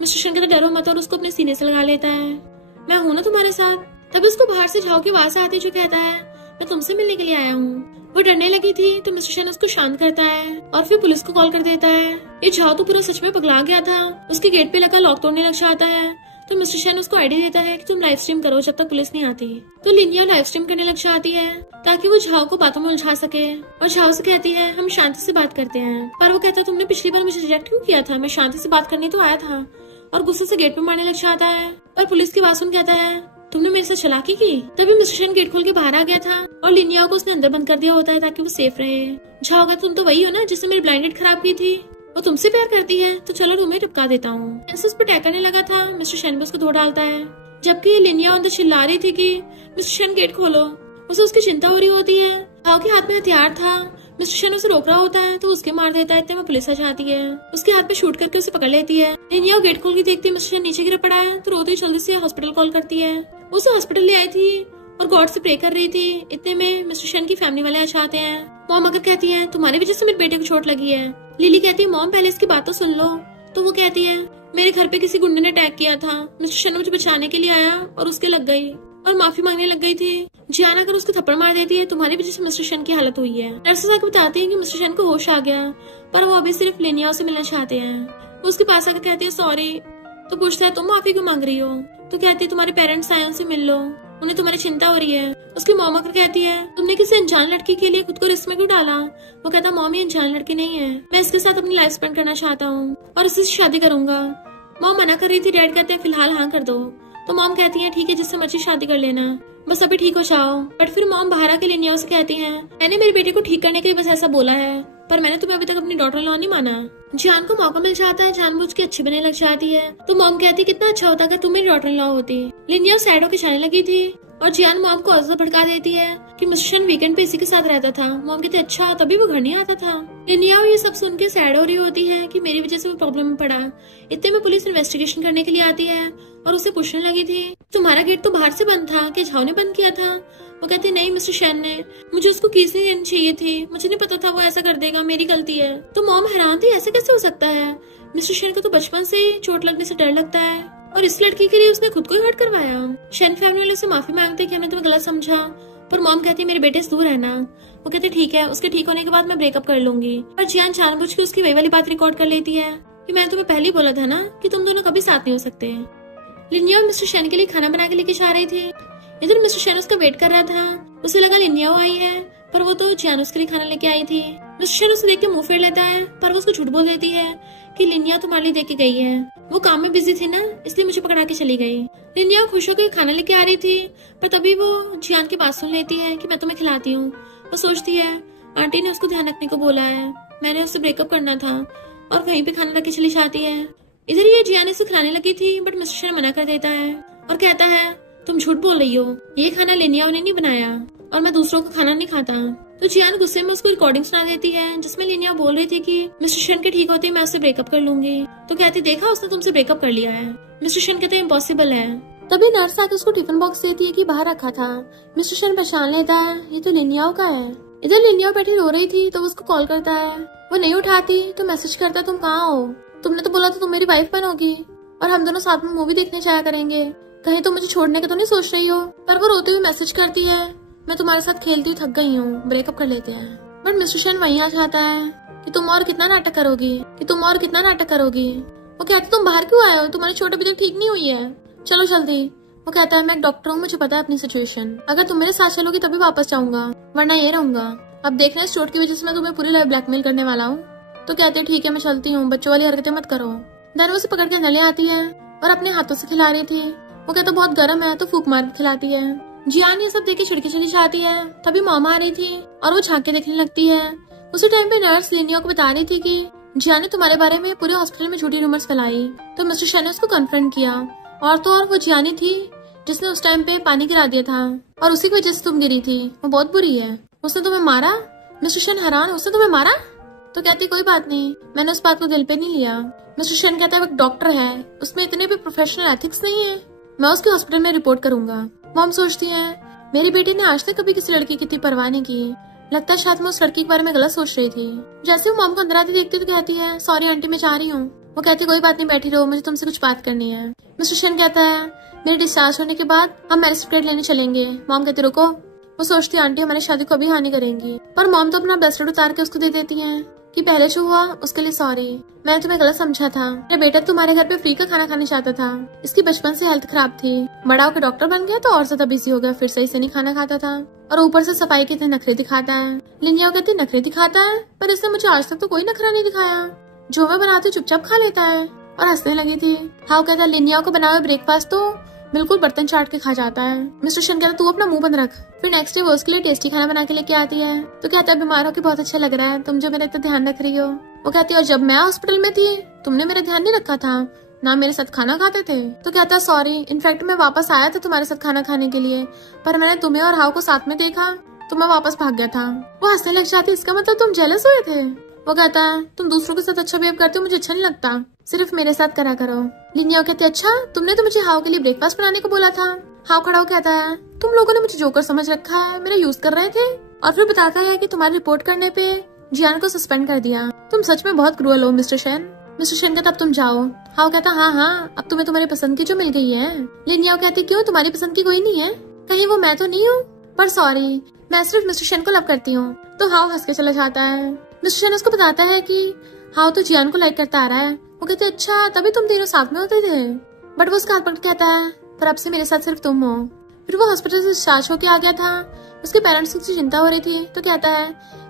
मिस्टर शेन कहता डरो मत और उसको अपने सीने से लगा लेता है, मैं हूँ ना तुम्हारे साथ। तभी उसको बाहर से झाओ की आवाज आती जो कहता है मैं तुमसे मिलने के लिए आया हूँ। वो डरने लगी थी तो मिस्टर शेन उसको शांत करता है और फिर पुलिस को कॉल कर देता है। ये झाओ तो पूरा सच में पगला गया था, उसके गेट पे लगा लॉक तोड़ने लग जाता है। तो मिस्टर शेन उसको आइडिया देता है कि तुम लाइव स्ट्रीम करो जब तक पुलिस नहीं आती। तो लिनिया लाइव स्ट्रीम करने लग जाती है ताकि वो झाओ को बातों में उलझा सके और झाओ से कहती है हम शांति से बात करते हैं। पर वो कहता तुमने पिछली बार मुझे रिजेक्ट क्यों किया था, मैं शांति से बात करने तो आया था। और गुस्से से गेट पे मारने लग जाता है। पर पुलिस की आवाज सुन कहता है तुमने मेरे साथ चालाकी की। तभी मिस्टर शेन गेट खोल के बाहर आ गया था और लिनियाओ को उसने अंदर बंद कर दिया होता है ताकि वो सेफ रहे। झाओ कहता तुम तो वही हो ना जिसने मेरी ब्लाइंड डेट खराब की थी, वो तुमसे प्यार करती है तो चलो तुम्हें टपका देता हूँ। उस पर अटैक करने लगा था, मिस्टर शेन भी उसको धो डालता है। जबकि लिनियाओ अंदर चिल्ला रही थी कि मिस्टर शेन गेट खोलो, उसे उसकी चिंता हो रही होती है। झाओ के हाथ में हथियार था, मिस्टर शेन उसे रोक रहा होता है तो उसके मार देता है। इतने में पुलिस आ जाती है, उसके हाथ पे शूट करके उसे पकड़ लेती है। लिनियाओ गेट खोल के देखती है मिस्टर शेन नीचे गिर पड़ा है तो रोते ही जल्दी से हॉस्पिटल कॉल करती है। उसे हॉस्पिटल ले आई थी और गॉड से प्रे कर रही थी। इतने में मिस्टर शेन की फैमिली वाले आ जाते हैं। मॉम अगर कहती है तुम्हारी वजह से मेरे बेटे को चोट लगी है। लिली कहती है मॉम पहले इसकी बात तो सुन लो। तो वो कहती है मेरे घर पे किसी गुंडे ने अटैक किया था, मिस्टर शेन मुझे बचाने के लिए आया और उसके लग गई और माफी मांगने लग गई थी। जियाना कर उसको थप्पड़ मार देती है, तुम्हारी वजह से मिस्टर शेन की हालत हुई है। नर्सेस आकर बताती है कि मिस्टर शेन को होश आ गया पर वो अभी सिर्फ लिनियाओ से मिलना चाहते हैं। उसके पास आकर कहती है सॉरी। तो पूछता है तुम माफी क्यों मांग रही हो। तो कहती है तुम्हारे पेरेंट्स आए उनसे मिल लो, उन्हें तुम्हारी चिंता हो रही है। उसकी मॉम आकर कहती है तुमने किसी अनजान लड़की के लिए खुद को रिस्क में क्यों डाला। वो कहता मॉम ये अनजान लड़की नहीं है, मैं इसके साथ अपनी लाइफ स्पेंड करना चाहता हूँ और इसी से शादी करूंगा। मॉम मना कर रही थी, डैड कहते हैं फिलहाल हाँ कर दो। तो मॉम कहती है ठीक है जिससे मर्जी शादी कर लेना, बस अभी ठीक हो जाओ। बट फिर मॉम बाहर आके लिनियाओ से कहती है मैंने मेरे बेटे को ठीक करने के लिए बस ऐसा बोला है, पर मैंने तुम्हें अभी तक अपनी डॉटर लॉ नहीं माना। जान को मौका मिल जाता है, जानबूझ के अच्छी बनने लग जाती है। तो मॉम कहती कितना अच्छा होता अगर तुम मेरी डॉटर लॉ होती। लिनियाओ सैड होकर जाने लगी थी और जियान मॉम को और भड़का देती है कि मिस्टर शेन वीकेंड पे इसी के साथ रहता था। मॉम कहती अच्छा तभी वो घर नहीं आता था। लिनियाओ ये सब सुन के सैड हो रही होती है कि मेरी वजह से वो प्रॉब्लम में पड़ा। इतने में पुलिस इन्वेस्टिगेशन करने के लिए आती है और उसे पूछने लगी थी तुम्हारा गेट तो बाहर से बंद था, क्या झाओ ने बंद किया था। वो कहती नहीं मिस्टर शेन ने, मुझे उसको कीज नहीं देनी चाहिए थी, मुझे नहीं पता था वो ऐसा कर देगा, मेरी गलती है। तो मॉम हैरान थी ऐसे कैसे हो सकता है, मिस्टर शेन को तो बचपन से ही चोट लगने से डर लगता है और इस लड़की के लिए उसने खुद को ही हर्ट करवाया। शेन फैमिली वाले से माफी मांगते कि हमने तुम्हें गलत समझा, पर मॉम कहती है मेरे बेटे से दूर रहना। वो कहते ठीक है, उसके ठीक होने के बाद मैं ब्रेकअप कर लूंगी। पर जियान जानबूझ के उसकी वही वाली बात रिकॉर्ड कर लेती है। कि मैं तुम्हें पहले ही बोला था ना कि तुम दोनों कभी साथ नहीं हो सकते। लिन्याओ मिस्टर शेन के लिए खाना बना के लेके जा रही थी। इधर मिस्टर शेन उसका वेट कर रहा था। उसे लगा लिन्याओ आई है, पर वो तो जियान उसके लिए खाना लेके आई थी। मिस्टर शेन उसे देख के मुंह फेर लेता है, पर वो उसको झूठ बोल देती है कि लिन्याओ तुम्हारे लिए देके गई है, वो काम में बिजी थी ना, इसलिए मुझे पकड़ा के चली गई। लिन्याओ खुश होकर खाना लेके आ रही थी, पर तभी वो जियान की बात सुन लेती है कि मैं तुम्हें खिलाती हूँ। वो सोचती है आंटी ने उसको ध्यान रखने को बोला है, मैंने उससे ब्रेकअप करना था, और वहीं पे खाना रख के चली जाती है। इधर ये जियान इसे खिलाने लगी थी, बट मिस्टर शेन मना कर देता है और कहता है तुम झूठ बोल रही हो, ये खाना लिन्याओ ने नहीं बनाया और मैं दूसरों का खाना नहीं खाता। तो जियान गुस्से में उसको रिकॉर्डिंग सुना देती है जिसमें लिन्याओ बोल रही थी कि मिस्टर शेन के ठीक होते ही मैं उससे ब्रेकअप कर लूंगी। तो कहती देखा उसने तुमसे ब्रेकअप कर लिया है। मिस्टर शेन कहते इम्पॉसिबल है। तभी नर्स आके उसको टिफिन बॉक्स देती है कि बाहर रखा था। मिस्टर शेन पहचान लेता है ये तो लिन्याओ का है। इधर लिन्याओ बैठी रो रही थी तो उसको कॉल करता है, वो नहीं उठाती तो मैसेज करता तुम कहाँ हो, तुमने तो बोला था तुम मेरी वाइफ बनोगी और हम दोनों साथ में मूवी देखने जाया करेंगे, कहीं तुम मुझे छोड़ने का तो नहीं सोच रही हो। पर वो रोते हुए मैसेज करती है मैं तुम्हारे साथ खेलती हुई थक गई हूँ, ब्रेकअप कर लेते हैं। बट मिस्टर शेन वहीं आ जाता है कि तुम और कितना नाटक करोगी, वो कहती तुम बाहर क्यों आए हो, तुम्हारी चोट अभी तक ठीक नहीं हुई है, चलो जल्दी। वो कहता है मैं एक डॉक्टर हूँ, मुझे पता है अपनी सिचुएशन, अगर तुम मेरे साथ चलोगी तभी वापस जाऊंगा वरना ये रहूंगा। अब देख रहे हैं इस चोट की वजह से मैं तुम्हें पूरी लाइफ ब्लैकमेल करने वाला हूँ। तो कहते ठीक है मैं चलती हूँ, बच्चों वाली हरकतें मत करो। धन उसे पकड़ के अंदर ले आती है और अपने हाथों से खिला रही थी। वो कहता बहुत गर्म है तो फूक मार के खिलाती है। जियान ये सब देख के छिड़की चली जाती है। तभी मामा आ रही थी और वो झांक के देखने लगती है। उसी टाइम पे नर्स लिन्याओ को बता रही थी कि जियान ने तुम्हारे बारे में पूरे हॉस्पिटल में झूठी रूमर्स फैलाई। तो मिस्टर शेन ने उसको कन्फ्रंट किया और तो और वो जियानी थी जिसने उस टाइम पे पानी गिरा दिया था और उसी की वजह से तुम गिरी थी, वो बहुत बुरी है, उसने तुम्हें मारा। मिस्टर शेन हैरान, उसने तुम्हें मारा? तो कहती कोई बात नहीं, मैंने उस बात को दिल पे नहीं लिया। मिस्टर शेन कहता है वो एक डॉक्टर है, उसमें इतने भी प्रोफेशनल एथिक्स नहीं है, मैं उसके हॉस्पिटल में रिपोर्ट करूंगा। मॉम सोचती है मेरी बेटी ने आज तक कभी किसी लड़की की इतनी परवाह नहीं की, लगता है शायद मैं उस लड़की के बारे में गलत सोच रही थी। जैसे वो मॉम को अंदर आती देखती तो कहती है सॉरी आंटी मैं जा रही हूँ। वो कहती कोई बात नहीं बैठी रहो, मुझे तुमसे कुछ बात करनी है। मिस्टर शेन कहता है मेरे डिस्चार्ज होने के बाद हम मैरिज सर्टिफिकेट लेने चलेंगे। मॉम कहती रुको। वो सोचती आंटी हमारी शादी को अभी हानि करेंगी, पर मॉम तो अपना ब्रेसलेट उतार के उसको दे देती है कि पहले जो हुआ उसके लिए सॉरी, मैंने तुम्हें गलत समझा था, मेरा बेटा तुम्हारे घर पे फ्री का खाना खाने चाहता था, इसकी बचपन से हेल्थ खराब थी, बड़ा होकर डॉक्टर बन गया तो और ज्यादा बिजी हो गया, फिर सही से नहीं खाना खाता था और ऊपर से सफाई के इतने नखरे दिखाता है। लिन्याओ कहती नखरे दिखाता है, पर इसने मुझे आज तक तो कोई नखरा नहीं दिखाया, जो मैं बनाती चुपचाप खा लेता है, और हंसने लगी थी। हाउ कहता लिन्याओ को बनाए ब्रेकफास्ट तो बिल्कुल बर्तन चाट के खा जाता है। मिस्टर शेन कहता तू अपना मुंह बंद रख। फिर नेक्स्ट डे वो उसके लिए टेस्टी खाना बना के लेके आती है। तो कहता है बीमार होकर बहुत अच्छा लग रहा है, तुम जो मेरा इतना ध्यान रख रही हो। वो कहती है और जब मैं हॉस्पिटल में थी तुमने मेरा ध्यान नहीं रखा था, ना मेरे साथ खाना खाते थे। तो कहता है सॉरी, इनफैक्ट मैं वापस आया था तुम्हारे साथ खाना खाने के लिए, पर मैंने तुम्हें और हाउ को साथ में देखा तो मैं वापस भाग गया था। वो हंसने लग जाती, इसका मतलब तुम जेलस हुए थे। वो कहता है तुम दूसरों के साथ अच्छा बिहेव करते हो, मुझे अच्छा नहीं लगता, सिर्फ मेरे साथ करा करो। लिन्याओ कहते अच्छा तुमने तो मुझे हाउ के लिए ब्रेकफास्ट बनाने को बोला था। हाउ खड़ा होकर कहता है तुम लोगों ने मुझे जोकर समझ रखा है, मेरा यूज कर रहे थे। और फिर बताता है कि तुम्हारी रिपोर्ट करने पे जियान को सस्पेंड कर दिया, तुम सच में बहुत क्रूअल हो मिस्टर शेन। मिस्टर शेन कहता अब तुम जाओ। हाउ कहता हाँ अब तुम्हें तुम्हारी पसंद की जो मिल गई है। लिन्याओ कहती क्यों तुम्हारी पसंद की कोई नहीं है, कहीं वो मैं तो नहीं हूँ, पर सॉरी मैं सिर्फ मिस्टर शेन को लव करती हूँ। तो हाउ हंस के चला जाता है। मिस्टर शेन उसको बताता है कि हाउ तो जियान को लाइक करता आ रहा है। वो कहते अच्छा तभी तुम तीनों साथ में होते थे। बट वो उसका हाथ पकड़ कहता है पर अब से मेरे साथ सिर्फ तुम हो। फिर वो हॉस्पिटल से डिस्चार्ज होके आ गया था, उसके पेरेंट्स की चिंता हो रही थी। तो कहता है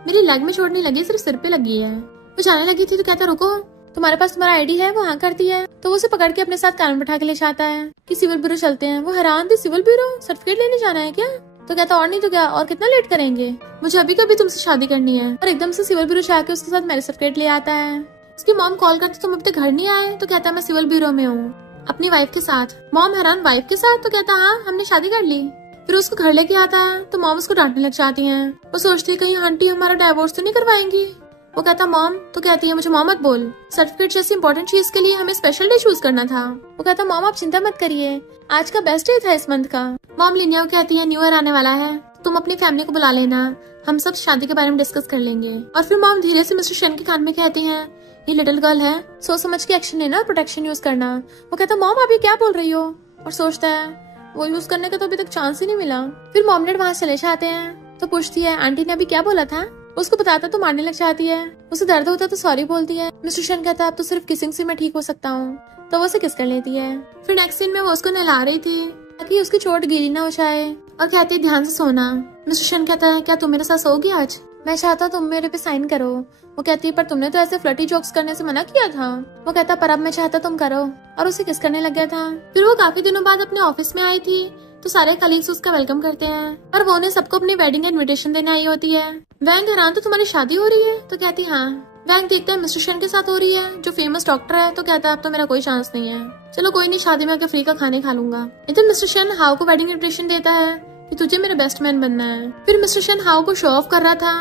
मेरी लेग में चोट नहीं लगी, सिर्फ सिर पे लगी है। वो जाने लगी थी तो कहता रुको तुम्हारे पास तुम्हारा आईडी है। वो हाँ करती है तो वो उसे पकड़ के अपने साथ कान बैठा के ले जाता है कि सिविल ब्यूरो चलते हैं। वो हैरान थी, सिविल ब्यूरो सर्टिफिकेट लेने जाना है क्या? तो कहता और नहीं तो क्या, और कितना लेट करेंगे, मुझे अभी कभी तुमसे शादी करनी है। और एकदम से सिविल ब्यूरो जाके उसके साथ मैरिज सर्टिफिकेट ले आता है। उसकी मॉम कॉल करती तुम अब तक घर नहीं आए। तो कहता मैं सिविल ब्यूरो में हूँ अपनी वाइफ के साथ। मॉम हैरान वाइफ के साथ? तो कहता हाँ हमने शादी कर ली। फिर उसको घर लेके आता है तो मॉम उसको डांटने लग जाती है। वो सोचती है कहीं आंटी हमारा डाइवोर्स तो नहीं करवाएंगी। वो कहता मॉम, तो कहती है मुझे मॉम मत बोल, सर्टिफिकेट जैसी इंपॉर्टेंट चीज के लिए हमें स्पेशल डे चूज करना था। वो कहता मॉम आप चिंता मत करिए, आज का बेस्ट डे था इस मंथ का। मॉम लिन्याओ कहती है न्यू ईयर आने वाला है, तुम अपनी फैमिली को बुला लेना, हम सब शादी के बारे में डिस्कस कर लेंगे। और फिर मॉम धीरे से मिस्टर शेन के कान में कहती है ये लिटिल गर्ल है, सोच समझ के एक्शन लेना, प्रोटेक्शन यूज करना। वो कहता मॉम आप ये क्या बोल रही हो, और सोचता है वो यूज करने का तो अभी तक चांस ही नहीं मिला। फिर मॉम डैड वहाँ चले जाते हैं तो पूछती है आंटी ने अभी क्या बोला था। उसको बताता तो मारने लग जाती है। उसे दर्द होता तो सॉरी बोलती है। मिस्टर शन कहता है अब तो सिर्फ किसिंग से मैं ठीक हो सकता हूँ, तो वो उसे किस कर लेती है। फिर नेक्स्ट सीन में वो उसको नहला रही थी ताकि उसकी चोट गीली ना हो जाए और कहती है ध्यान से सोना। मिस्टर शन कहता है क्या तुम मेरे साथ सोओगी आज? मैं चाहता हूँ तुम मेरे पे साइन करो। वो कहती है पर तुमने तो ऐसे फ्लर्टी जोक्स करने से मना किया था। वो कहता पर अब मैं चाहता तुम करो, और उसे किस करने लग गया था। फिर वो काफी दिनों बाद अपने ऑफिस में आई थी तो सारे कलीग्स उसका वेलकम करते हैं और वो उन्हें सबको अपनी वेडिंग इनविटेशन देने आई होती है। वैंग हैरान तो तुम्हारी शादी हो रही है? तो कहती हाँ। वैंग देखता है मिस्टर शन के साथ हो रही है जो फेमस डॉक्टर है, तो कहता है अब तो मेरा कोई चांस नहीं है, चलो कोई नहीं, शादी में आके फ्री का खाने खा लूंगा। इधर मिस्टर शन हाउ को वेडिंग इनविटेशन देता है कि तुझे मेरे बेस्ट मैन बनना है। फिर मिस्टर शन हाउ को शो ऑफ कर रहा था,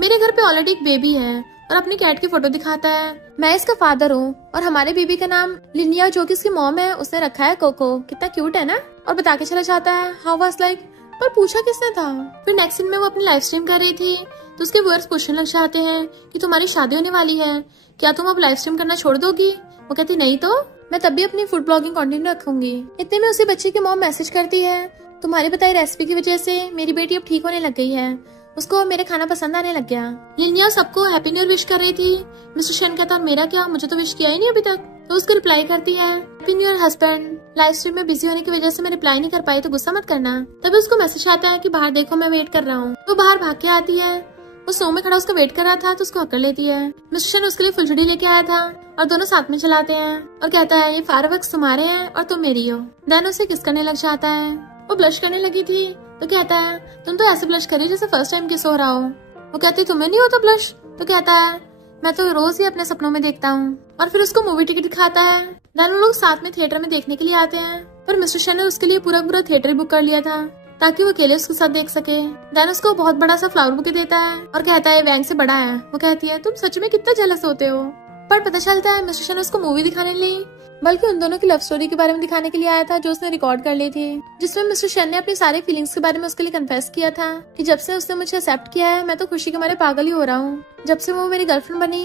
मेरे घर पे ऑलरेडी एक बेबी है, और अपनी कैट की फोटो दिखाता है। मैं इसका फादर हूँ और हमारे बेबी का नाम लिनिया जो कि इसकी मॉम है उसने रखा है कोको। कितना क्यूट है ना। और बता के चला जाता है हाउ वाज लाइक, पर पूछा किसने था। फिर नेक्स्ट सीन में वो अपनी लाइव स्ट्रीम कर रही थी तो उसके व्यूअर्स पूछने लग जाते हैं कि तुम्हारी शादी होने वाली है, क्या तुम अब लाइव स्ट्रीम करना छोड़ दोगी? वो कहती नहीं तो मैं तब भी अपनी फूड ब्लॉगिंग कंटिन्यू रखूंगी। इतने में उसी बच्चे की मॉम मैसेज करती है तुम्हारी बताई रेसिपी की वजह से मेरी बेटी अब ठीक होने लग गई है, उसको मेरे खाना पसंद आने लग गया। लिनिया सबको हैप्पी न्यू ईयर विश कर रही थी। मिस्टर शन कहता और मेरा क्या, मुझे तो विश किया ही नहीं अभी तक। तो उसको रिप्लाई करती है happy new year husband, live stream में बिजी होने की वजह से मैं रिप्लाई नहीं कर पाई तो गुस्सा मत करना। तभी उसको मैसेज आता है कि बाहर देखो मैं वेट कर रहा हूँ। वो बाहर भाग के आती है, वो स्नो में खड़ा उसका वेट कर रहा था तो उसको हकड़ लेती है। मिस्टर शन उसके लिए फुलझड़ी लेके आया था और दोनों साथ में चलाते हैं और कहता है ये फायरवर्क्स तुम्हारे हैं और तुम मेरी हो। देन उसे किस करने लग जाता है। वो ब्लश करने लगी थी तो कहता है तुम तो ऐसे ब्लश करी जैसे फर्स्ट टाइम किस हो रहा हो। वो कहती तुम्हें नहीं होता ब्लश? तो कहता है मैं तो रोज ही अपने सपनों में देखता हूँ। और फिर उसको मूवी टिकट दिखाता है। देन वो लोग साथ में थिएटर में देखने के लिए आते हैं, पर मिस्टर शन ने उसके लिए पूरा थिएटर बुक कर लिया था ताकि वो अकेले उसके साथ देख सके। देन उसको बहुत बड़ा सा फ्लावर बुके देता है और कहता है वैंग से बड़ा है। वो कहती है तुम सच में कितना जेलस होते हो। पर पता चलता है मिस्टर शन उसको मूवी दिखाने लिए बल्कि उन दोनों की लव स्टोरी के बारे में दिखाने के लिए आया था जो उसने रिकॉर्ड कर ली थी, जिसमें मिस्टर शन ने अपनी सारी फीलिंग्स के बारे में उसके लिए कन्फेस किया था कि जब से उसने मुझे एक्सेप्ट किया है मैं तो खुशी के मारे पागल ही हो रहा हूँ। जब से वो मेरी गर्लफ्रेंड बनी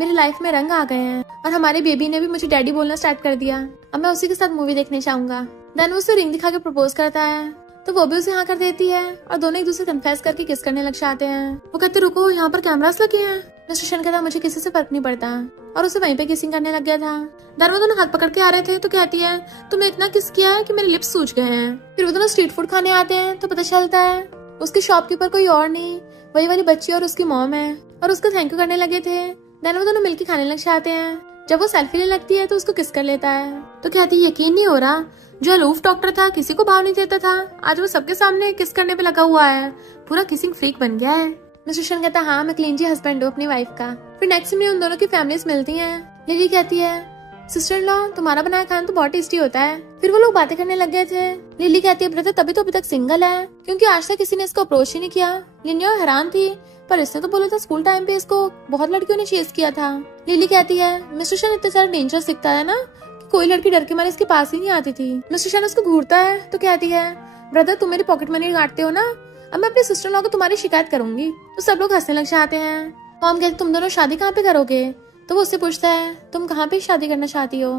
मेरी लाइफ में रंग आ गए हैं और हमारे बेबी ने भी मुझे डैडी बोलना स्टार्ट कर दिया। अब मैं उसी के साथ मूवी देखने चाहूंगा। देन वो उसे रिंग दिखा के प्रपोज करता है तो वो भी उसे हाँ कर देती है और दोनों एक दूसरे कन्फेस करके किस करने लग जाते हैं। वो कहते रुको यहाँ पर कैमरास लगे हैं। मिस्टर शन कहता मुझे किसी से फर्क नहीं पड़ता और उसे वहीं पे किसिंग करने लग गया था। देन वो दोनों हाथ पकड़ के आ रहे थे तो कहती है तुमने इतना किस किया है कि मेरे लिप्स सूज गए हैं। फिर वो दोनों स्ट्रीट फूड खाने आते हैं तो पता चलता है उसकी शॉपकीपर कोई और नहीं वही वाली बच्ची और उसकी मॉम है और उसको थैंक यू करने लगे थे। देन वो दोनों मिलकर खाने लग जाते हैं। जब वो सेल्फी लेने लगती है तो उसको किस कर लेता है तो कहती है यकीन नहीं हो रहा, जो अलूफ डॉक्टर था किसी को भाव नहीं देता था आज वो सबके सामने किस करने पे लगा हुआ है, पूरा किसिंग फ्रीक बन गया है। मिस्टर शन कहता हाँ मैं क्लीनजी हस्बैंड हूँ अपनी वाइफ का। फिर नेक्स्ट में उन दोनों की फैमिलीज मिलती हैं। लिली कहती है सिस्टर इन लॉ तुम्हारा बनाया खाना तो बहुत टेस्टी होता है। फिर वो लोग बातें करने लग गए थे। लिली कहती है ब्रदर तभी तो अभी तक सिंगल है क्योंकि आज तक किसी ने इसको अप्रोच ही नहीं किया। लिनिया हैरान थी पर इसने तो बोला था स्कूल टाइम पे इसको बहुत लड़कियों ने चेस किया था। लिली कहती है मिस्टर शन इतना ज्यादा डेंजरस दिखता है ना कि कोई लड़की डर के मारे इसके पास ही नहीं आती थी। मिस्टर शन उसको घूरता है तो कहती है ब्रदर तुम मेरी पॉकेट मनी काटते हो ना, अब मैं अपनी सिस्टर इन लॉ को तुम्हारी शिकायत करूंगी। तो सब लोग हंसने लग जाते हैं। मॉम कहती तुम दोनों शादी कहाँ पे करोगे? तो वो उससे पूछता है तुम कहाँ पे शादी करना चाहती हो।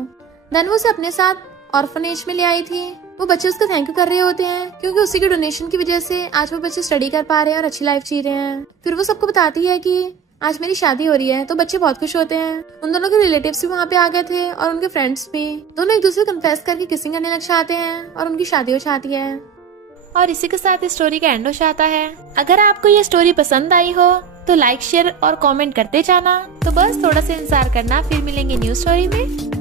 देन वो उसे अपने साथ ऑर्फनेज में ले आई थी। वो बच्चे उसका थैंक यू कर रहे होते हैं क्योंकि उसी के डोनेशन की वजह से आज वो बच्चे स्टडी कर पा रहे हैं और अच्छी लाइफ जी रहे हैं। फिर वो सबको बताती है कि आज मेरी शादी हो रही है तो बच्चे बहुत खुश होते हैं। उन दोनों के रिलेटिव्स भी वहाँ पे आ गए थे और उनके फ्रेंड्स भी। दोनों एक दूसरे को कन्फेस करके किसिंग करने लग जाते हैं और उनकी शादी हो जाती है। और इसी के साथ स्टोरी का एंड हो जाता है। अगर आपको ये स्टोरी पसंद आई हो तो लाइक शेयर और कमेंट करते जाना। तो बस थोड़ा सा इंतजार करना, फिर मिलेंगे न्यू स्टोरी में।